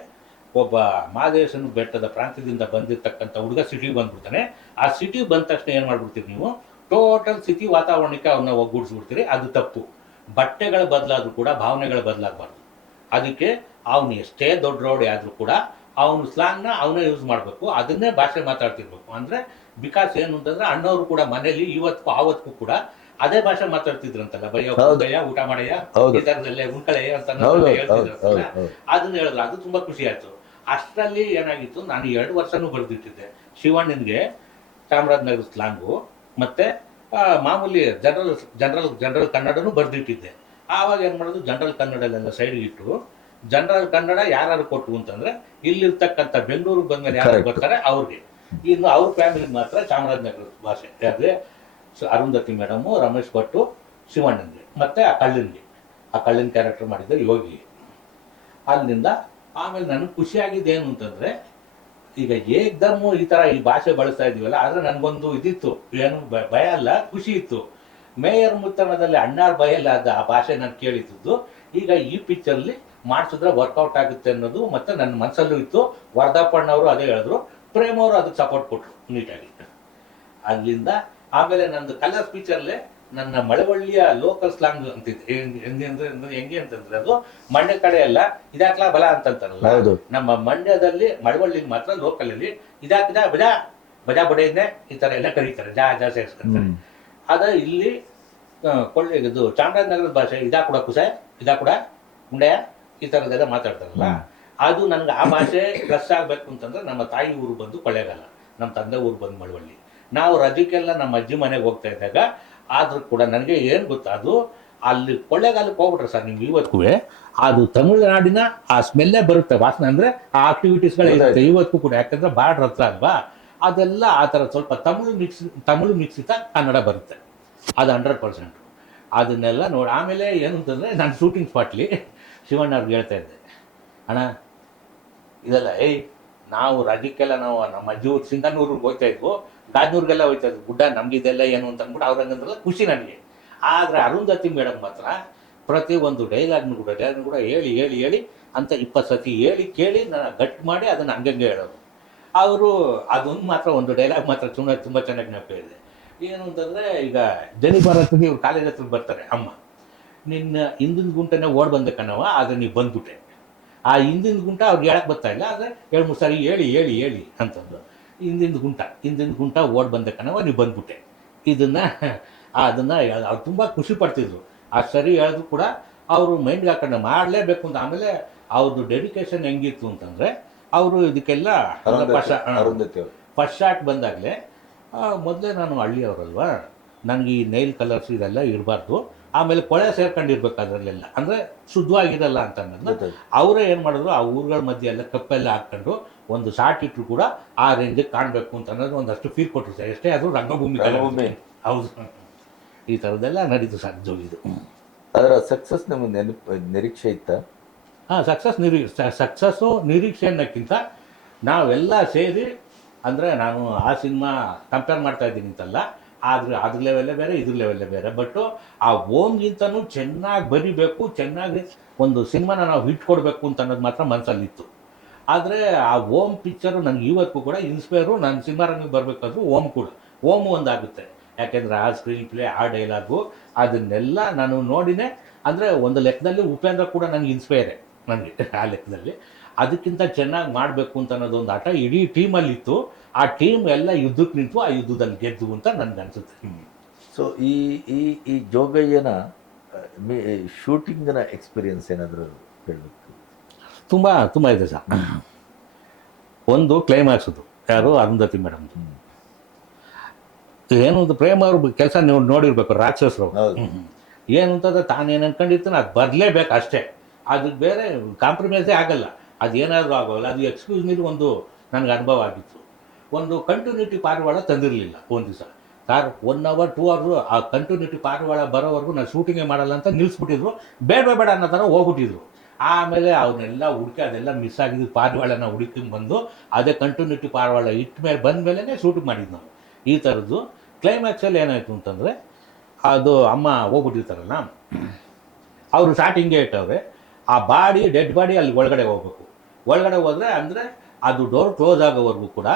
A: ಒಬ್ಬ ಮಾದೇಶನ ಬೆಟ್ಟದ ಪ್ರಾಂತ್ಯದಿಂದ ಬಂದಿರತಕ್ಕಂಥ ಹುಡುಗ ಸಿಟಿಗೆ ಬಂದ್ಬಿಡ್ತಾನೆ. ಆ ಸಿಟಿಗೆ ಬಂದ ತಕ್ಷಣ ಏನು ಮಾಡ್ಬಿಡ್ತೀರಿ ನೀವು? ಟೋಟಲ್ ಸಿಟಿ ವಾತಾವರಣಕ್ಕೆ ಅವನ್ನ ಒಗ್ಗೂಡಿಸ್ಬಿಡ್ತೀರಿ. ಅದು ತಪ್ಪು. ಬಟ್ಟೆಗಳ ಬದಲಾದ್ರೂ ಕೂಡ ಭಾವನೆಗಳ ಬದಲಾಗಬಾರ್ದು. ಅದಕ್ಕೆ ಅವನು ಎಷ್ಟೇ ದೊಡ್ಡ ರೋಡ್ ಆದರೂ ಕೂಡ ಅವನು ಸ್ಲಾಂಗ್ನ ಅವನೇ ಯೂಸ್ ಮಾಡಬೇಕು. ಅದನ್ನೇ ಭಾಷೆ ಮಾತಾಡ್ತಿರ್ಬೇಕು. ಅಂದರೆ ಬಿಕಾಸ್ ಏನು ಅಂತಂದ್ರೆ ಅಣ್ಣವರು ಕೂಡ ಮನೇಲಿ ಇವತ್ತು ಆವತ್ತಿಗೂ ಕೂಡ ಅದೇ ಭಾಷೆ ಮಾತಾಡ್ತಿದ್ರಂತಲ್ಲ. ಬಯ್ಯ ಊಟ ಮಾಡಯ್ಯ ಈ ಥರದಲ್ಲೇ ಉಣ್ಕಳೆಯ ಅಂತ ಹೇಳ್ತಿದ್ರಂತಲ್ಲ. ಅದನ್ನ ಹೇಳಿದ್ರು ಅದು ತುಂಬಾ ಖುಷಿ ಆಯ್ತು. ಅಷ್ಟರಲ್ಲಿ ಏನಾಗಿತ್ತು ನಾನು ಎರಡು ವರ್ಷನೂ ಬರೆದಿಟ್ಟಿದ್ದೆ. ಶಿವಣ್ಣನಿಗೆ ಚಾಮರಾಜನಗರ ಸ್ಲಾಂಗು ಮತ್ತೆ ಮಾಮೂಲಿ ಜನರಲ್ ಜನರಲ್ ಜನರಲ್ ಕನ್ನಡನೂ ಬರೆದಿಟ್ಟಿದ್ದೆ. ಆವಾಗ ಏನು ಮಾಡೋದು ಜನರಲ್ ಕನ್ನಡಲ್ಲೆಲ್ಲ ಸೈಡ್ಗೆ ಇಟ್ಟು ಜನರಲ್ ಕನ್ನಡ ಯಾರು ಕೊಟ್ಟು ಅಂತಂದ್ರೆ ಇಲ್ಲಿರ್ತಕ್ಕಂಥ ಬೆಂಗಳೂರಿಗೆ ಬಂದ್ಮೇಲೆ ಯಾರು. ಬರ್ತಾರೆ ಅವ್ರಿಗೆ. ಇನ್ನು ಅವ್ರ ಫ್ಯಾಮಿಲಿಗೆ ಮಾತ್ರ ಚಾಮರಾಜನಗರ ಭಾಷೆ ಯಾಕೆ ಸ- ಅರುಂಧತಿ ಮೇಡಮು ರಮೇಶ್ ಭಟ್ಟು ಶಿವಣ್ಣನಿಗೆ ಮತ್ತೆ ಆ ಕಳ್ಳನ್ಗೆ. ಆ ಕಳ್ಳನ್ ಕ್ಯಾರೆಕ್ಟರ್ ಮಾಡಿದ್ದ ಯೋಗಿ. ಅಲ್ಲಿಂದ ಆಮೇಲೆ ನನಗೆ ಖುಷಿಯಾಗಿದ್ದು ಏನು ಅಂತಂದ್ರೆ, ಈಗ ಏಕ್ದಮ್ಮು ಈ ತರ ಈ ಭಾಷೆ ಬಳಸ್ತಾ ಇದೀವಲ್ಲ, ಆದರೆ ನನಗೊಂದು ಇದಿತ್ತು, ಏನು ಭಯ ಅಲ್ಲ, ಖುಷಿ ಇತ್ತು. ಮೇಯರ್ ಮುತ್ತನದಲ್ಲಿ ಅಣ್ಣಾರ್ ಭಯ ಇಲ್ಲ ಆ ಭಾಷೆ ನಾನು ಕೇಳಿದ್ದು ಈಗ ಈ ಪಿಚ್ಚರಲ್ಲಿ ಮಾಡಿಸಿದ್ರೆ ವರ್ಕೌಟ್ ಆಗುತ್ತೆ ಅನ್ನೋದು ಮತ್ತೆ ನನ್ನ ಮನಸ್ಸಲ್ಲೂ ಇತ್ತು. ವರ್ಧಾಪಣ್ಣವರು ಅದೇ ಹೇಳಿದ್ರು. ಪ್ರೇಮ್ ಅವರು ಅದಕ್ಕೆ ಸಪೋರ್ಟ್ ಕೊಟ್ರು, ನೀಟಾಗಿ. ಅಲ್ಲಿಂದ ಆಮೇಲೆ ನಂದು ಕಲರ್ ಪಿಕ್ಚರ್ಲೆ ನನ್ನ ಮಳವಳ್ಳಿಯ ಲೋಕಲ್ ಸ್ಲಾಂಗ್ ಅಂತ ಹೆಂಗೆ ಅಂದ್ರೆ ಹೆಂಗೆ ಅಂತಂದ್ರೆ ಅದು ಮಂಡ್ಯ ಕಡೆ ಅಲ್ಲ ಇದಾಕ್ಲಾ ಬಲ ಅಂತಂತಾರಲ್ಲ ನಮ್ಮ ಮಂಡ್ಯದಲ್ಲಿ ಮಳವಳ್ಳಿ ಮಾತ್ರ ಲೋಕಲ್ ಅಲ್ಲಿ ಇದಾಕಿದ ಬಜಾ ಬಜಾ ಬಡೇನೆ ಈ ತರ ಎಲ್ಲ ಕರೀತಾರೆ ಜಾ ಜಾ ಸೇರಿಸ್ಕೊಂತಾರೆ. ಅದ ಇಲ್ಲಿ ಕೊಳ್ಳಿ ಇದು ಚಾಮರಾಜನಗರದ ಭಾಷೆ ಇದಾ ಕೂಡ ಕುಸೆ ಇದಾ ಕೂಡ ಮುಂಡೆಯ ಈ ಥರದ್ದೆಲ್ಲ ಮಾತಾಡ್ತಾರಲ್ಲ. ಅದು ನನಗೆ ಆ ಭಾಷೆ ಪ್ಲಸ್ ಆಗಬೇಕು ಅಂತಂದ್ರೆ ನಮ್ಮ ತಾಯಿ ಊರು ಬಂದು ಕೊಳ್ಳೇಗಾಲ ನಮ್ಮ ತಂದೆ ಊರು ಬಂದು ಮಳವಳ್ಳಿ. ನಾವು ರಜಕ್ಕೆಲ್ಲ ನಮ್ಮ ಅಜ್ಜಿ ಮನೆಗೆ ಹೋಗ್ತಾ ಇದ್ದಾಗ ಆದರೂ ಕೂಡ ನನಗೆ ಏನು ಗೊತ್ತಾ ಅದು ಅಲ್ಲಿ ಕೊಳ್ಳೆಗಾಲಕ್ಕೆ ಹೋಗ್ಬಿಟ್ರೆ ಸರ್ ನೀವು ಇವತ್ತಿಗೂ ಅದು ತಮಿಳುನಾಡಿನ ಆ ಸ್ಮೆಲ್ಲೇ ಬರುತ್ತೆ ವಾಸನೆ ಅಂದರೆ ಆ ಆಕ್ಟಿವಿಟೀಸ್ಗಳೇ ಇರುತ್ತೆ.
B: ಇವತ್ತು
A: ಇವತ್ತಿಗೂ ಕೂಡ ಯಾಕಂದ್ರೆ ಬಾರ್ಡ್ರ್ ಹತ್ರ ಅಲ್ವಾ? ಅದೆಲ್ಲ ಆ ಥರ ಸ್ವಲ್ಪ ತಮಿಳು ಮಿಕ್ಸ್ ತಮಿಳು ಮಿಕ್ಸಿತ ಕನ್ನಡ ಬರುತ್ತೆ. ಅದು ಹಂಡ್ರೆಡ್ ಪರ್ಸೆಂಟ್ ಅದನ್ನೆಲ್ಲ ನೋಡಿ ಆಮೇಲೆ ಏನು ಅಂತಂದರೆ ನಾನು ಶೂಟಿಂಗ್ ಸ್ಪಾಟ್ಲಿ ಶಿವಣ್ಣ ಅವ್ರಿಗೆ ಹೇಳ್ತಾ ಇದ್ದೆ. ಅಣ್ಣ ಇದೆಲ್ಲ ಏಯ್ ನಾವು ರಾಜ್ಯಕ್ಕೆಲ್ಲ ನಾವು ನಮ್ಮ ಅಜ್ಜಿ ಊರು ಸಿಂಗನೂರಿಗೆ ಹೋಗ್ತಾ ಇದ್ವು. ಗಾಜನೂರಿಗೆಲ್ಲ ಹೋಯ್ತಾ ಇದ್ರು. ಗುಡ್ಡ ನಮ್ಗೆ ಏನು ಅಂತ ಅಂದ್ಬಿಟ್ಟು ಅವ್ರು ಹಂಗಂದ್ರಲ್ಲ ಖುಷಿ ನನಗೆ. ಆದರೆ ಅರುಂಧತಿ ಮೇಡಮ್ ಮಾತ್ರ ಪ್ರತಿ ಒಂದು ಡೈಲಾಗ್ನು ಕೂಡ ಡೈಲಾಗ್ನು ಕೂಡ ಹೇಳಿ ಹೇಳಿ ಹೇಳಿ ಅಂತ ಇಪ್ಪತ್ತು ಸತಿ ಹೇಳಿ, ಕೇಳಿ ನಾನು ಗಟ್ ಮಾಡಿ ಅದನ್ನು ಹಂಗಂಗೆ ಹೇಳೋದು. ಅವರು ಅದೊಂದು ಮಾತ್ರ, ಒಂದು ಡೈಲಾಗ್ ಮಾತ್ರ ತುಂಬ ತುಂಬ ಚೆನ್ನಾಗಿ ನೆನಪಿದೆ ಏನು ಅಂತಂದರೆ ಈಗ ಜನಿ ಭಾರತ್ಗೆ ಇವ್ರು ಕಾಲೇಜ್ ಹತ್ರ ಬರ್ತಾರೆ, ಅಮ್ಮ. ನಿನ್ನ ಹಿಂದಿನ ಗುಂಟನೇ ಓಡ್ ಬಂದ ಕಣವ ಆದರೆ ನೀವು ಬಂದ್ಬಿಟ್ಟೆ. ಆ ಹಿಂದಿನ ಗುಂಟ ಅವ್ರಿಗೆ ಹೇಳಕ್ಕೆ ಬರ್ತಾ ಇಲ್ಲ, ಆದರೆ ಎರಡು ಮೂರು ಸಾರಿ ಹೇಳಿ ಹೇಳಿ ಹೇಳಿ ಅಂತಂದು ಹಿಂದಿನ ಗುಂಟ ಹಿಂದಿಂದ ಗುಂಟ ಓಡ್ ಬಂದೆ ಕಣವ ನೀವು ಬಂದ್ಬಿಟ್ಟೆ. ಇದನ್ನು ಅದನ್ನು ಅವ್ರು ತುಂಬ ಖುಷಿ ಪಡ್ತಿದ್ರು. ಆ ಸರಿ ಹೇಳಿದ್ರು ಕೂಡ ಅವರು ಮೈಂಡ್ಗೆ ಹಾಕೊಂಡು ಮಾಡಲೇಬೇಕು ಅಂತ ಆಮೇಲೆ ಅವ್ರದ್ದು ಡೆಡಿಕೇಶನ್ ಹೆಂಗಿತ್ತು ಅಂತಂದರೆ ಅವರು ಇದಕ್ಕೆಲ್ಲ ಫಸ್ಟ್ ಶಾಟ್ ಬಂದಾಗಲೇ ಮೊದಲೇ ನಾನು ಹಳ್ಳಿಯವರಲ್ವಾ ನನಗೆ ಈ ನೈಲ್ ಕಲರ್ಸ್ ಇದೆಲ್ಲ ಇರಬಾರ್ದು. ಆಮೇಲೆ ಕೊಳೆ ಸೇರ್ಕೊಂಡಿರ್ಬೇಕು ಅದರಲ್ಲೆಲ್ಲ. ಅಂದರೆ ಶುದ್ಧವಾಗಿರಲ್ಲ ಅಂತ ಅನ್ನೋದನ್ನ ಅವರೇ ಏನು ಮಾಡಿದ್ರು ಆ ಊರುಗಳ ಮಧ್ಯೆ ಎಲ್ಲ ಕಪ್ಪೆಲ್ಲ ಹಾಕ್ಕೊಂಡು ಒಂದು ಸಾಟ್ ಇಟ್ಟರು ಕೂಡ ಆ ರೇಂಜಿಗೆ ಕಾಣಬೇಕು ಅಂತ ಅನ್ನೋದು ಒಂದಷ್ಟು ಫೀಲ್ ಕೊಟ್ಟರು ಸರ್ ಎಷ್ಟೇ ಆದರೂ ರಂಗಭೂಮಿ. ಹೌದು. ಈ ಥರದ್ದೆಲ್ಲ ನಡೀತು ಸರ್ ಜೋಗಿದು
B: ಅದರ ಸಕ್ಸಸ್ ನಮಗೆ ನೆನಪು ನಿರೀಕ್ಷೆ ಇತ್ತ?
A: ಹಾಂ ಸಕ್ಸಸ್ ನಿರೀ ಸಕ್ಸಸ್ಸು ನಿರೀಕ್ಷೆ ಅನ್ನೋಕ್ಕಿಂತ ನಾವೆಲ್ಲ ಸೇರಿ ಅಂದರೆ ನಾನು ಆ ಸಿನಿಮಾ ಕಂಪೇರ್ ಮಾಡ್ತಾ ಇದ್ದೀನಿ ಅಂತಲ್ಲ ಆದರೆ ಅದ್ರ ಲೆವೆಲ್ಲೇ ಬೇರೆ ಇದ್ರ ಲೆವೆಲ್ಲೇ ಬೇರೆ. ಬಟ್ಟು ಆ ಓಮ್ಗಿಂತನೂ ಚೆನ್ನಾಗಿ ಬರಿಬೇಕು, ಚೆನ್ನಾಗಿ ಒಂದು ಸಿನಿಮಾನ ನಾವು ಹಿಟ್ ಕೊಡಬೇಕು ಅಂತ ಅನ್ನೋದು ಮಾತ್ರ ಮನಸ್ಸಲ್ಲಿತ್ತು ಆದರೆ ಆ ಓಮ್ ಪಿಕ್ಚರು ನನಗೆ ಇವತ್ತಿಗೂ ಕೂಡ ಇನ್ಸ್ಪೈರು ನಾನು ಸಿನಿಮಾ ರಂಗಕ್ಕೆ ಬರಬೇಕಾದ್ರೂ ಓಮ್ ಕೂಡ. ಓಮು ಒಂದಾಗುತ್ತೆ. ಯಾಕೆಂದರೆ ಆ ಸ್ಕ್ರೀನ್ ಪ್ಲೇ ಆ ಡೈಲಾಗು ಅದನ್ನೆಲ್ಲ ನಾನು ನೋಡಿನೇ, ಅಂದರೆ ಒಂದು ಲೆಕ್ಕದಲ್ಲಿ ಉಪೇಂದ್ರ ಕೂಡ ನನಗೆ ಇನ್ಸ್ಪೈರೇ ನನಗೆ ಆ ಲೆಕ್ಕದಲ್ಲಿ. ಅದಕ್ಕಿಂತ ಚೆನ್ನಾಗಿ ಮಾಡಬೇಕು ಅಂತ ಅನ್ನೋದು ಒಂದು ಆಟ ಇಡೀ ಟೀಮಲ್ಲಿತ್ತು ಆ ಟೀಮ್ ಎಲ್ಲ ಯುದ್ಧಕ್ಕೆ ನಿಂತು ಆ ಯುದ್ಧದಲ್ಲಿ ಗೆದ್ದು ಅಂತ ನನಗೆ ಅನ್ಸುತ್ತೆ.
B: ಸೊ ಈ ಈ ಈ ಜೋಗಯ್ಯನ ಶೂಟಿಂಗ್ನ ಎಕ್ಸ್ಪೀರಿಯನ್ಸ್ ಏನಾದರೂ ಹೇಳಬೇಕು?
A: ತುಂಬ ತುಂಬ ಇದೆ ಸರ್. ಒಂದು ಕ್ಲೈಮ್ಯಾಕ್ಸದು ಯಾರು? ಅರುಂಧತಿ ಮೇಡಮ್ ಏನು ಪ್ರೇಮ ಅವ್ರ ಕೆಲಸ ನೀವು ನೋಡಿರ್ಬೇಕು ರಾಕ್ಷಸರು ಏನು ಅಂತಂದ್ರೆ ತಾನೇನು ಅನ್ಕೊಂಡಿರ್ತಾನೆ ಅದು ಬರಲೇಬೇಕು ಅಷ್ಟೇ. ಅದು ಬೇರೆ ಕಾಂಪ್ರಮೈಸೇ ಆಗಲ್ಲ. ಅದು ಏನಾದರೂ ಆಗೋಲ್ಲ. ಅದು ಎಕ್ಸ್ಕ್ಯೂಸ್ ಮೀರಿ ಒಂದು ನನಗೆ ಅನುಭವ ಆಗಿತ್ತು. ಒಂದು ಕಂಟಿನ್ಯೂಟಿ ಪಾರಿವಾಳ ತಂದಿರಲಿಲ್ಲ ಒಂದು ದಿವಸ. Sir one hour two hour ಆ ಕಂಟಿನ್ಯೂಟಿ ಪಾರಿವಾಳ ಬರೋವರೆಗೂ ನಾನು ಶೂಟಿಂಗೇ ಮಾಡಲ್ಲ ಅಂತ ನಿಲ್ಲಿಸ್ಬಿಟ್ಟಿದ್ರು ಬೇಡ ಬೇಡ ಅನ್ನೋ ಥರ ಹೋಗ್ಬಿಟ್ಟಿದ್ರು. ಆಮೇಲೆ ಅವನ್ನೆಲ್ಲ ಹುಡುಕಿ ಅದೆಲ್ಲ ಮಿಸ್ ಆಗಿದ್ದು ಪಾರಿವಾಳನ ಹುಡುಕಿಂಗ್ ಬಂದು ಅದೇ ಕಂಟಿನ್ಯೂಟಿ ಪಾರಿವಾಳ ಇಟ್ಟ ಮೇಲೆ ಬಂದ ಮೇಲೆ ಶೂಟಿಂಗ್ ಮಾಡಿದ್ದು ನಾವು. ಈ ಥರದ್ದು ಕ್ಲೈಮ್ಯಾಕ್ಸಲ್ಲಿ ಏನಾಯಿತು ಅಂತಂದರೆ, ಅದು ಅಮ್ಮ ಹೋಗ್ಬಿಟ್ಟಿರ್ತಾರಲ್ಲ, ಅವರು ಸ್ಟಾರ್ಟಿಂಗೇ ಇಟ್ಟವ್ರೆ ಆ ಬಾಡಿ ಡೆಡ್ ಬಾಡಿ ಅಲ್ಲಿ ಒಳಗಡೆ ಹೋಗ್ಬೇಕು. ಒಳಗಡೆ ಹೋದರೆ ಅಂದರೆ ಅದು ಡೋರ್ ಕ್ಲೋಸ್ ಆಗೋವರೆಗೂ ಕೂಡ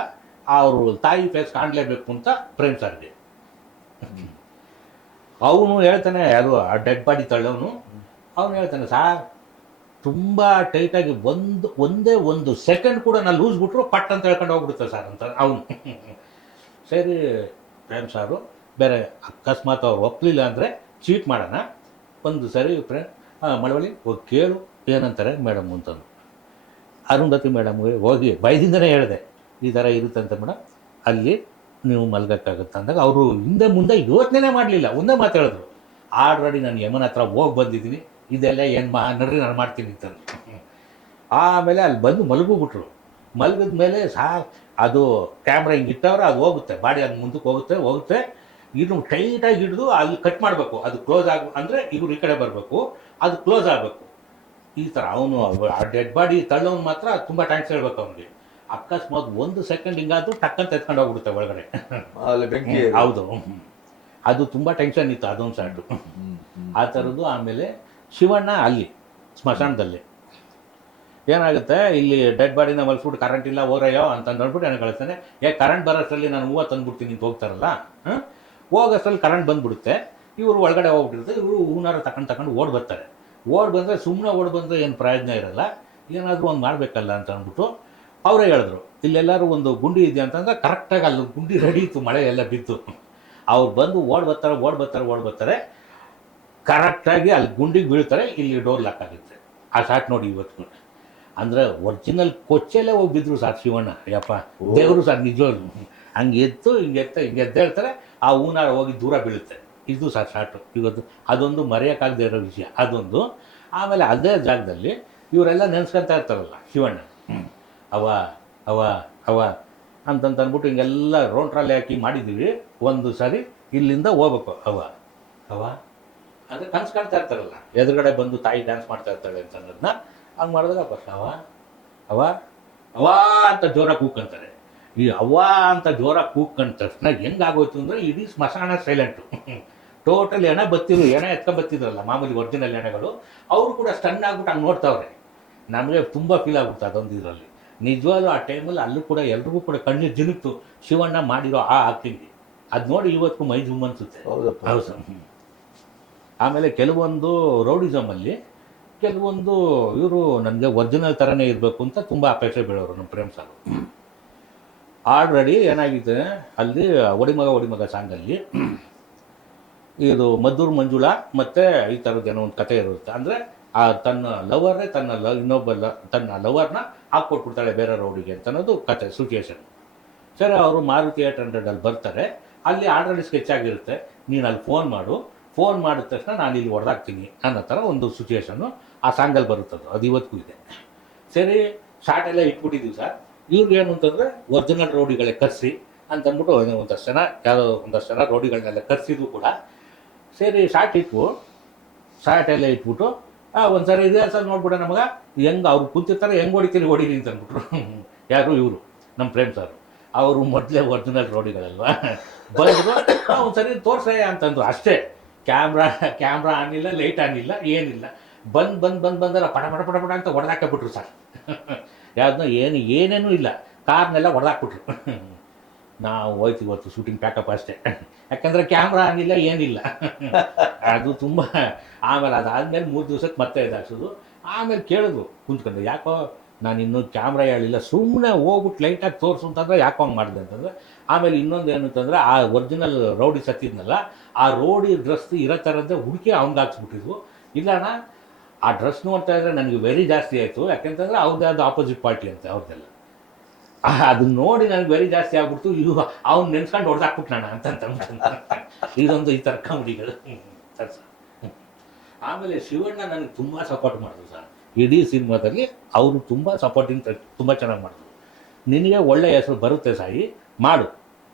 A: ಅವರು ತಾಯಿ ಫೇಸ್ ಕಾಣಲೇಬೇಕು ಅಂತ ಪ್ರೇಮ್ ಸರ್ಗೆ ಅವನು ಹೇಳ್ತಾನೆ ಯಾರು ಆ ಡೆಡ್ ಬಾಡಿ ತಳ್ಳೋನು ಅವನು ಹೇಳ್ತಾನೆ ಸಾರ್ ತುಂಬ ಟೈಟಾಗಿ ಒಂದು, ಒಂದೇ ಒಂದು ಸೆಕೆಂಡ್ ಕೂಡ ನಾನು ಲೂಸ್ ಬಿಟ್ರು ಪಟ್ ಅಂತ ಹೇಳ್ಕೊಂಡು ಹೋಗ್ಬಿಡುತ್ತೆ ಸರ್ ಅಂತ ಅವನು. ಸರಿ, ಪ್ರೇಮ್ ಸಾರು ಬೇರೆ ಅಕಸ್ಮಾತ್ ಅವ್ರು ಒಪ್ಪಲಿಲ್ಲ ಅಂದರೆ ಚೀಟ್ ಮಾಡೋಣ. ಒಂದು ಸರಿ, ಪ್ರೇಮ್ ಮಳವಳ್ಳಿ, ಹೋಗಿ ಕೇಳು, ಏನಂತಾರೆ ಮೇಡಮ್ ಅಂತಂದು. ಅರುಂಧತಿ ಮೇಡಮ್ಗೆ ಹೋಗಿ ಬೈದಿಂದನೇ ಹೇಳಿದೆ ಈ ಥರ ಇರುತ್ತಂತ ಮೇಡಮ್. ಅಲ್ಲಿ ನೀವು ಮಲ್ಗಕ್ಕಾಗುತ್ತೆ ಅಂದಾಗ ಅವರು ಹಿಂದೆ ಮುಂದೆ ಯೋಚನೆ ಮಾಡಲಿಲ್ಲ. ಒಂದೇ ಮಾತು ಹೇಳಿದ್ರು. ಆಲ್ರೆಡಿ ನಾನು ಯಮನ ಹತ್ರ ಹೋಗಿ ಬಂದಿದ್ದೀನಿ. ಇದೆಲ್ಲ ಏನು ಮಾ ನಡ್ರಿ ನಾನು ಮಾಡ್ತೀನಿ ಅಂತ ಆಮೇಲೆ ಅಲ್ಲಿ ಬಂದು ಮಲಗೋಗ್ಬಿಟ್ರು ಮಲಗಿದ ಮೇಲೆ ಸಾ, ಅದು ಕ್ಯಾಮ್ರಾ ಹಿಂಗೆ ಇಟ್ಟವ್ರೆ ಅದು ಹೋಗುತ್ತೆ. ಬಾಡಿ ಅದು ಮುಂದಕ್ಕೆ ಹೋಗುತ್ತೆ ಹೋಗುತ್ತೆ. ಇದನ್ನು ಟೈಟಾಗಿ ಹಿಡಿದು ಅಲ್ಲಿ ಕಟ್ ಮಾಡಬೇಕು. ಅದು ಕ್ಲೋಸ್ ಆಗ, ಅಂದರೆ ಇವ್ರು ಈ ಕಡೆ ಬರಬೇಕು. ಅದು ಕ್ಲೋಸ್ ಆಗಬೇಕು. ಈ ಥರ ಅವನು, ಆ ಡೆಡ್ ಬಾಡಿ ತಳ್ಳೋನು ಮಾತ್ರ ತುಂಬ ಟ್ಯಾಂಕ್ಸ್ ಹೇಳ್ಬೇಕು ಅವನಿಗೆ. ಅಕಸ್ಮಾತ್ ಒಂದು ಸೆಕೆಂಡ್ ಹಿಂಗಾದ್ರೂ ಟಕ್ಕಂತ ಎತ್ಕೊಂಡು ಹೋಗ್ಬಿಡುತ್ತೆ ಒಳಗಡೆ.
B: ಅಲ್ಲಿ ಬೆಂಕಿ
A: ಹೌದು. ಅದು ತುಂಬ ಟೆನ್ಷನ್ ಇತ್ತು ಅದೊಂದು ಸಾಟು
B: ಹ್ಮ್.
A: ಆ ಥರದ್ದು ಆಮೇಲೆ ಶಿವಣ್ಣ ಅಲ್ಲಿ ಸ್ಮಶಾನದಲ್ಲಿ. ಏನಾಗುತ್ತೆ? ಇಲ್ಲಿ ಡೆಡ್ ಬಾಡಿನ ಮಲ್ಸ್ಬಿಟ್ಟು ಕರೆಂಟ್ ಇಲ್ಲ ಓರಯ್ಯೋ ಅಂತ ಅಂದ್ಬಿಟ್ಟು ನಾನು ಕಳಿಸ್ತಾನೆ. ಏ ಕರೆಂಟ್ ಬರೋಷ್ಟರಲ್ಲಿ ನಾನು ಹೂವು ತಂದುಬಿಡ್ತೀನಿ ಅಂತ ಹೋಗ್ತಾರಲ್ಲ ಹಾಂ? ಹೋಗೋಷ್ಟರಲ್ಲಿ ಕರೆಂಟ್ ಬಂದ್ಬಿಡುತ್ತೆ. ಇವರು ಒಳಗಡೆ ಹೋಗ್ಬಿಟ್ಟಿರುತ್ತೆ. ಇವರು ಹೂನಾರ ತಕೊಂಡು ತಗೊಂಡು ಓಡ್ ಬರ್ತಾರೆ. ಓಡ್ ಬಂದರೆ ಸುಮ್ಮನೆ ಓಡ್ ಬಂದರೆ ಏನು ಪ್ರಯೋಜನ ಇರಲ್ಲ. ಏನಾದರೂ ಒಂದು ಮಾಡಬೇಕಲ್ಲ ಅಂತ ಅಂದ್ಬಿಟ್ಟು ಅವರೇ ಹೇಳಿದ್ರು ಇಲ್ಲೆಲ್ಲರೂ ಒಂದು ಗುಂಡಿ ಇದೆ ಅಂತಂದ್ರೆ ಕರೆಕ್ಟಾಗಿ ಅಲ್ಲಿ ಗುಂಡಿ ರೆಡಿ ಇತ್ತು ಮಳೆ ಎಲ್ಲ ಬಿತ್ತು. ಅವ್ರು ಬಂದು ಓಡ್ ಬರ್ತಾರೆ ಓಡ್ ಬರ್ತಾರೆ ಓಡ್ ಬರ್ತಾರೆ. ಕರೆಕ್ಟಾಗಿ ಅಲ್ಲಿ ಗುಂಡಿಗೆ ಬೀಳ್ತಾರೆ ಇಲ್ಲಿ ಡೋರ್ ಲಾಕ್ ಆಗುತ್ತೆ ಆ ಶಾಟ್ ನೋಡಿ ಇವತ್ತು. ಅಂದರೆ ಒರಿಜಿನಲ್ ಕೊಚ್ಚೆಲ್ಲೇ ಹೋಗಿ ಬಿದ್ರು ಸರ್ ಶಿವಣ್ಣ ಯಪ್ಪ ದೇವರು ಸರ್ ನಿಜವಾಗ್ಲು ಹಂಗೆ ಎತ್ತು ಹಿಂಗೆ ಎತ್ತ ಹಿಂಗೆ ಎದ್ದೇಳ್ತಾರೆ ಆ ಹೂನಾರ ಹೋಗಿ ದೂರ ಬೀಳುತ್ತೆ. ಇದು ಸರ್ ಶಾಟು ಇವತ್ತು. ಅದೊಂದು ಮರೆಯೋಕ್ಕಾಗದೆ ಇರೋ ವಿಷಯ. ಅದೊಂದು. ಆಮೇಲೆ ಅದೇ ಜಾಗದಲ್ಲಿ ಇವರೆಲ್ಲ ನೆನೆಸ್ಕೊಂತ ಇರ್ತಾರಲ್ಲ ಶಿವಣ್ಣ. ಅವ ಅವ ಅವ ಅಂತಂತ ಅಂದ್ಬಿಟ್ಟು ಹಿಂಗೆಲ್ಲ ರೌಂಡ್ ಟ್ರಾಲಿ ಹಾಕಿ ಮಾಡಿದ್ದೀವಿ ಒಂದು ಸಾರಿ ಇಲ್ಲಿಂದ ಹೋಗ್ಬೇಕು ಅವ ಅವ ಅಂದರೆ ಕನಸು ಕಾಣ್ತಾ ಇರ್ತಾರಲ್ಲ. ಎದುರುಗಡೆ ಬಂದು ತಾಯಿ ಡ್ಯಾನ್ಸ್ ಮಾಡ್ತಾ ಇರ್ತಾಳೆ ಅಂತ ಅನ್ನೋದನ್ನ ಹಂಗೆ ಮಾಡಿದಾಗ ಬಸ್ ಅವ ಅವ ಅವ ಅಂತ ಜೋರಾಗಿ ಕೂಕ್ಕಂತಾರೆ ಈ ಅವ್ವ ಅಂತ ಜೋರಾಗಿ ಕೂಕ್ಕಂತ ತಕ್ಷಣ ಹೆಂಗಾಗೋಯ್ತು ಅಂದರೆ ಇಡೀ ಸ್ಮಶಾನ ಸೈಲೆಂಟು ಟೋಟಲ್ ಎಣೆ ಬತ್ತಿದ್ರು ಎಣೆ ಎತ್ಕೊಂಬತ್ತಿದ್ರಲ್ಲ ಮಾಮೂಲಿ ಒರಿಜಿನಲ್ ಎಣೆಗಳು ಅವರು ಕೂಡ ಸ್ಟನ್ ಆಗ್ಬಿಟ್ಟು ಹಂಗೆ ನೋಡ್ತಾವ್ರೆ. ನಮಗೆ ತುಂಬ ಫೀಲ್ ಆಗ್ಬಿಡ್ತು ಅದೊಂದು ಇದರಲ್ಲಿ. ನಿಜವಾಗ್ಲೂ ಆ ಟೈಮಲ್ಲಿ ಅಲ್ಲೂ ಕೂಡ ಎಲ್ರಿಗೂ ಕೂಡ ಕಣ್ಣು ಜಿನುಕ್ತು ಶಿವಣ್ಣ ಮಾಡಿರೋ ಆ ಆಕ್ಟಿಂಗ್ ಅದು ನೋಡಿ ಇವತ್ತು ಮೈ ಜುಮ್ ಅನ್ಸುತ್ತೆ. ಹೌದು. ಸರ್ ಆಮೇಲೆ ಕೆಲವೊಂದು ರೌಡಿಸಮಲ್ಲಿ ಕೆಲವೊಂದು ಇವರು ನನಗೆ ಒರಿಜಿನಲ್ ಥರನೇ ಇರಬೇಕು ಅಂತ ತುಂಬ ಅಪೇಕ್ಷೆ ಬೀಳೋರು ನಮ್ಮ ಪ್ರೇಮ್ ಸಾರು ಆಲ್ರೆಡಿ ಏನಾಗಿದೆ ಅಲ್ಲಿ ಒಡಿಮಗ ಒಡಿಮಗ ಸಾಂಗಲ್ಲಿ ಇದು ಮದ್ದೂರು ಮಂಜುಳಾ ಮತ್ತು ಈ ಥರದ್ದು ಏನೋ ಒಂದು ಕತೆ ಇರುತ್ತೆ. ಅಂದರೆ ಆ ತನ್ನ ಲವರೇ ತನ್ನ ಲ ಇನ್ನೊಬ್ಬ ಲ ತನ್ನ ಲವರ್ನ ಹಾಕ್ಕೊಟ್ಬಿಡ್ತಾಳೆ ಬೇರೆ ರೌಡಿಗೆ ಅಂತ ಅನ್ನೋದು ಕತೆ ಸಿಚುಯೇಷನ್ ಸರಿ, ಅವರು ಮಾರುತಿ ಏಟ್ ಹಂಡ್ರೆಡಲ್ಲಿ ಬರ್ತಾರೆ. ಅಲ್ಲಿ ಆಲ್ರೆಡಿ ಸ್ಕೆಚ್ ಆಗಿರುತ್ತೆ ನೀನು ಅಲ್ಲಿ ಫೋನ್ ಮಾಡು. ಫೋನ್ ಮಾಡಿದ ತಕ್ಷಣ ನಾನು ಇಲ್ಲಿ ಹೊಡೆದಾಕ್ತೀನಿ ಅನ್ನೋ ಥರ ಒಂದು ಸಿಚುಯೇಷನ್ನು ಆ ಸಾಂಗಲ್ಲಿ ಬರುತ್ತದು ಅದು. ಇವತ್ತಿಗೂ ಇದೆ. ಸರಿ ಶಾರ್ಟ್ ಎಲ್ಲ ಇಟ್ಬಿಟ್ಟಿದ್ದೀವಿ ಸರ್ ಇವ್ರಿಗೇನು ಅಂತಂದರೆ ಒರಿಜಿನಲ್ ರೌಡಿಗಳೇ ಕರೆಸಿ ಅಂತಂದ್ಬಿಟ್ಟು ಒಂದಷ್ಟು ಜನ ಯಾವುದೋ ಒಂದಷ್ಟು ಜನ ರೌಡಿಗಳನ್ನೆಲ್ಲ ಕರೆಸಿದ್ರು ಕೂಡ. ಸರಿ ಶಾರ್ಟ್ ಇಟ್ವು. ಶಾರ್ಟ್ ಎಲ್ಲ ಇಟ್ಬಿಟ್ಟು ಆ ಇದೆ ಸರ್ ನೋಡ್ಬಿಡ ನಮಗೆ. ಹೆಂಗೆ ಅವ್ರು ಕೂತಿರ್ತಾರೆ, ಹೆಂಗೆ ಹೊಡಿತೀನಿ ಹೊಡೀರಿ ಅಂತ ಅಂದ್ಬಿಟ್ರು. ಯಾರು? ಇವರು ನಮ್ಮ ಪ್ರೇಮ್ ಸರ್ ಅವರು ಮೊದಲೇ ಒರಿಜಿನಲ್ ರೋಡಿಗಳಲ್ವಾ ಬಂದರು ಒಂದ್ಸರಿ ತೋರಿಸ ಅಂತಂದ್ರು. ಅಷ್ಟೇ ಕ್ಯಾಮ್ರಾ ಕ್ಯಾಮ್ರಾ ಆನಿಲ್ಲ ಲೈಟ್ ಆನಿಲ್ಲ ಏನಿಲ್ಲ. ಬಂದು ಬಂದು ಬಂದು ಬಂದಲ್ಲ ಪಟ ಪಡ ಪಡ ಪಡ ಅಂತ ಹೊಡೆದಾಕಬಿಟ್ರು ಸರ್. ಯಾವುದನ್ನ ಏನು, ಏನೇನೂ ಇಲ್ಲ. ಕಾರ್ನೆಲ್ಲ ಹೊಡೆದಾಕ್ಬಿಟ್ರು. ನಾವು ಹೋಯ್ತು ಇವತ್ತು ಶೂಟಿಂಗ್ ಪ್ಯಾಕಪ್ ಅಷ್ಟೇ. ಯಾಕಂದರೆ ಕ್ಯಾಮ್ರಾ ಆಗಿಲ್ಲ ಏನಿಲ್ಲ. ಅದು ತುಂಬ, ಆಮೇಲೆ ಅದಾದಮೇಲೆ ಮೂರು ದಿವ್ಸಕ್ಕೆ ಮತ್ತೆ ಇದಾಗ್ಸೋದು. ಆಮೇಲೆ ಕೇಳಿದ್ರು ಕುಂತ್ಕೊಂಡು, ಯಾಕೋ ನಾನು ಇನ್ನೊಂದು ಕ್ಯಾಮ್ರಾ ಹೇಳಿಲ್ಲ ಸುಮ್ಮನೆ ಹೋಗ್ಬಿಟ್ಟು ಲೈಟಾಗಿ ತೋರಿಸು ಅಂತಂದ್ರೆ ಯಾಕೋ ಹಂಗೆ ಮಾಡಿದೆ ಅಂತಂದ್ರೆ. ಆಮೇಲೆ ಇನ್ನೊಂದು ಏನು ಅಂತಂದರೆ, ಆ ಒರಿಜಿನಲ್ ರೌಡಿ ಸತ್ತಿದ್ನಲ್ಲ, ಆ ರೋಡಿ ಡ್ರೆಸ್ ಇರೋ ಥರದ್ದೇ ಹುಡುಕಿ ಅವ್ನಿಗೆ ಹಾಕ್ಸ್ಬಿಟ್ಟಿದ್ವು. ಇಲ್ಲಣ್ಣ ಆ ಡ್ರೆಸ್ ನೋಡ್ತಾ ಇದ್ರೆ ನನಗೆ ವೆರಿ ಜಾಸ್ತಿ ಆಯಿತು. ಯಾಕೆಂತಂದ್ರೆ ಅವ್ರದ್ದು ಅದು ಆಪೋಸಿಟ್ ಪಾರ್ಟಿ ಅಂತ ಅವ್ರದ್ದೆಲ್ಲ ಅದನ್ನ ನೋಡಿ ನನಗೆ ವೆರಿ ಜಾಸ್ತಿ ಆಗ್ಬಿಡ್ತು. ಇದು ಅವ್ನು ನೆನ್ಸ್ಕೊಂಡು ಹೊಡೆದಾಕ್ಬಿಟ್ನಣ ಅಂತ ಇದೊಂದು ಈ ಥರ ಕಾಮಿಡಿಗಳು ಸರ್ ಆಮೇಲೆ ಶಿವಣ್ಣ ನನಗೆ ತುಂಬ ಸಪೋರ್ಟ್ ಮಾಡಿದ್ರು ಸರ್. ಇಡೀ ಸಿನಿಮಾದಲ್ಲಿ ಅವರು ತುಂಬ ಸಪೋರ್ಟಿಂಗ್ ತುಂಬ ಚೆನ್ನಾಗಿ ಮಾಡಿದ್ರು. ನಿನಗೆ ಒಳ್ಳೆಯ ಹೆಸರು ಬರುತ್ತೆ ಸಾಯಿ, ಮಾಡು.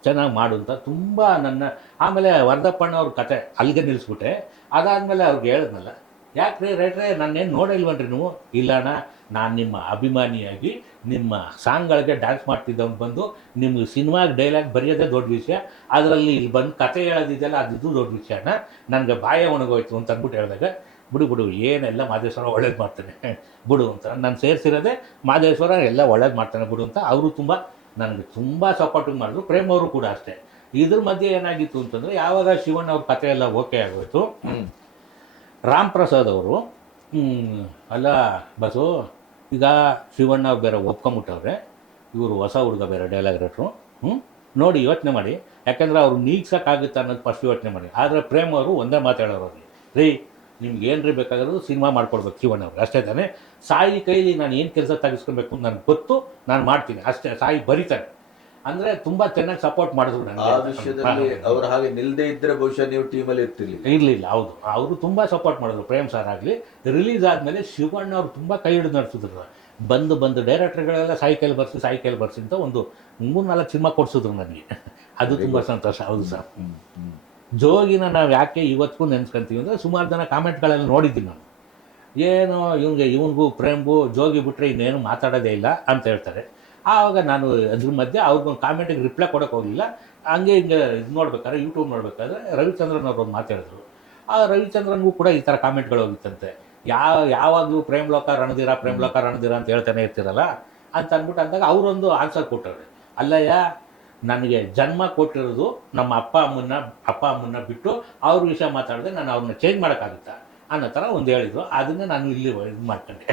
A: ಚೆನ್ನಾಗಿ ಮಾಡು ಅಂತ ತುಂಬ ನನ್ನ, ಆಮೇಲೆ ವರ್ಧಪ್ಪಣ್ಣ ಅವ್ರ ಕತೆ ಅಲ್ಲಿಗೆ ನಿಲ್ಲಿಸ್ಬಿಟ್ಟೆ ಅದಾದಮೇಲೆ ಅವ್ರಿಗೆ ಹೇಳಿದ್ನಲ್ಲ ಯಾಕ್ರಿ ರೈಟ್ರೆ ನಾನೇನು ನೋಡಿಲ್ವನ್ರಿ ನೀವು? ಇಲ್ಲಣ್ಣ, ನಾನು ನಿಮ್ಮ ಅಭಿಮಾನಿಯಾಗಿ ನಿಮ್ಮ ಸಾಂಗ್ಗಳಿಗೆ ಡ್ಯಾನ್ಸ್ ಮಾಡ್ತಿದ್ದವನು ಬಂದು ನಿಮ್ಗೆ ಸಿನಿಮಾಗೆ ಡೈಲಾಗ್ ಬರೆಯೋದೇ ದೊಡ್ಡ ವಿಷಯ. ಅದರಲ್ಲಿ ಇಲ್ಲಿ ಬಂದು ಕತೆ ಹೇಳೋದಿದೆಯಲ್ಲ ಅದು ದೊಡ್ಡ ವಿಷಯ ಅಣ್ಣ. ನನಗೆ ಬಾಯ ಒಣಗೋಯ್ತು ಅಂತ ಅಂದ್ಬಿಟ್ಟು ಹೇಳಿದಾಗ, ಬಿಡು ಬಿಡು, ಏನೆಲ್ಲ ಮಾದೇಶ್ವರ ಒಳ್ಳೇದು ಮಾಡ್ತಾನೆ. ಬಿಡು ಅಂತ. ನಾನು ಸೇರಿಸಿರೋದೇ ಮಾದೇಶ್ವರ ಎಲ್ಲ ಒಳ್ಳೇದು ಮಾಡ್ತಾನೆ ಬಿಡು ಅಂತ. ಅವರು ತುಂಬ, ನನಗೆ ತುಂಬ ಸಪೋರ್ಟಿಂಗ್ ಮಾಡಿದ್ರು. ಪ್ರೇಮ್ ಅವರು ಕೂಡ ಅಷ್ಟೇ. ಇದ್ರ ಮಧ್ಯೆ ಏನಾಗಿತ್ತು ಅಂತಂದರೆ, ಯಾವಾಗ ಶಿವಣ್ಣ ಅವ್ರ ಕತೆ ಎಲ್ಲ ಓಕೆ ಆಗೋಯ್ತು. ರಾಮ್ ಪ್ರಸಾದ್ ಅವರು ಅಲ್ಲ ಬಸ್ಸು ಈಗ ಶಿವಣ್ಣ ಅವ್ರು ಬೇರೆ ಒಪ್ಕೊಂಬಿಟ್ಟವ್ರೆ, ಇವರು ಹೊಸ ಹುಡುಗ ಬೇರೆ ಡೈಲಾಗ್ ರೈಟ್ರು ಹ್ಞೂ ನೋಡಿ ಯೋಚನೆ ಮಾಡಿ, ಯಾಕಂದ್ರೆ ಅವ್ರು ನೀಗ್ಸೋಕ್ಕಾಗುತ್ತೆ ಅನ್ನೋದು ಫಸ್ಟ್ ಯೋಚನೆ ಮಾಡಿ. ಆದರೆ ಪ್ರೇಮ್ ಅವರು ಒಂದೇ ಮಾತಾಡೋರು ಅವ್ರಿಗೆ. ರೀ, ನಿಮ್ಗೆ ಏನು ರೀ ಬೇಕಾಗಿರೋದು ಸಿನಿಮಾ ಮಾಡ್ಕೊಡ್ಬೇಕು ಶಿವಣ್ಣ ಅವ್ರಿಗೆ ಅಷ್ಟೇ ತಾನೇ, ಸಾಯಿ ಕೈಲಿ ನಾನು ಏನು ಕೆಲಸ ತೆಗೆಸ್ಕೊಬೇಕು ನನಗೆ ಗೊತ್ತು, ನಾನು ಮಾಡ್ತೀನಿ. ಅಷ್ಟೇ, ಸಾಯಿ ಬರಿತಾನೆ. ಅಂದರೆ ತುಂಬಾ ಚೆನ್ನಾಗಿ ಸಪೋರ್ಟ್ ಮಾಡಿದ್ರು
B: ಆ ವಿಷಯದಲ್ಲಿ
A: ನನಗೆ
B: ಅವ್ರು ಹಾಗೆ ನಿಲ್ದೇ ಇದ್ರೆ ಬಹುಶಃ ನೀವು ಟೀಮಲ್ಲಿ ಇರ್ತಿರ್ಲಿಲ್ಲ
A: ಇರಲಿಲ್ಲ ಹೌದು. ಅವರು ತುಂಬ ಸಪೋರ್ಟ್ ಮಾಡಿದ್ರು ಪ್ರೇಮ್ ಸರ್ ಆಗಲಿ. ರಿಲೀಸ್ ಆದಮೇಲೆ ಶಿವಣ್ಣ ಅವರು ತುಂಬ ಕೈ ಹಿಡಿದು ನಡೆಸಿದ್ರು. ಬಂದು ಬಂದು ಡೈರೆಕ್ಟರ್ಗಳೆಲ್ಲ ಗಳೆಲ್ಲ ಕೈಲಿ ಬರ್ಸಿ ಸಾಯಿ ಕೈಲಿ ಬರ್ಸಿ ಅಂತ ಒಂದು ಮೂರು ನಾಲ್ಕು ಸಿನಿಮಾ ಕೊಡ್ಸಿದ್ರು ನನಗೆ. ಅದು ತುಂಬ ಸಂತೋಷ. ಹೌದು ಸರ್. ಜೋಗಿನ ನಾವು ಯಾಕೆ ಇವತ್ತಿಗೂ ನೆನೆಸ್ಕೊಂತೀವಿ ಅಂದರೆ ಸುಮಾರು ಜನ ಕಾಮೆಂಟ್ಗಳಲ್ಲಿ ನೋಡಿದ್ದೀನಿ ನಾನು. ಏನು ಇವನಿಗೆ ಇವನಿಗೂ ಪ್ರೇಮ್ಗೂ ಜೋಗಿ ಬಿಟ್ಟರೆ ಇನ್ನೇನು ಮಾತಾಡೋದೇ ಇಲ್ಲ ಅಂತ ಹೇಳ್ತಾರೆ. ಆವಾಗ ನಾನು ಅದ್ರ ಮಧ್ಯೆ ಅವ್ರಿಗೊಂದು ಕಾಮೆಂಟಿಗೆ ರಿಪ್ಲೈ ಕೊಡೋಕೆ ಹೋಗಲಿಲ್ಲ. ಹಂಗೆ ಹಿಂಗೆ ಇದು ನೋಡ್ಬೇಕಾದ್ರೆ ಯೂಟ್ಯೂಬ್ ನೋಡ್ಬೇಕಾದ್ರೆ ರವಿಚಂದ್ರನ್ ಅವ್ರು ಒಂದು ಮಾತಾಡಿದ್ರು ಆ ರವಿಚಂದ್ರನ್ಗೂ ಕೂಡ ಈ ಥರ ಕಾಮೆಂಟ್ಗಳು ಹೋಗಿತ್ತಂತೆ. ಯಾವ, ಯಾವಾಗಲೂ ಪ್ರೇಮ್ ಲೋಕ ರಣದಿರ ಪ್ರೇಮ್ ಲೋಕ ರಣದಿರ ಅಂತ ಹೇಳ್ತಾನೆ ಇರ್ತೀರಲ್ಲ, ಅಂತ ಅಂದ್ಬಿಟ್ಟು ಅಂದಾಗ ಅವರೊಂದು ಆನ್ಸರ್ ಕೊಟ್ಟವ್ರೆ. ಅಲ್ಲಯ್ಯ, ನನಗೆ ಜನ್ಮ ಕೊಟ್ಟಿರೋದು ನಮ್ಮ ಅಪ್ಪ ಅಮ್ಮನ್ನ ಅಪ್ಪ ಅಮ್ಮನ್ನ ಬಿಟ್ಟು ಅವ್ರ ವಿಷಯ ಮಾತಾಡಿದ್ರೆ ನಾನು ಅವ್ರನ್ನ ಚೇಂಜ್ ಮಾಡೋಕ್ಕಾಗುತ್ತಾ ಅನ್ನೋ ಥರ ಒಂದು ಹೇಳಿದ್ರು. ಅದನ್ನು ನಾನು ಇಲ್ಲಿ ಇದು ಮಾಡ್ಕೊಂಡೆ.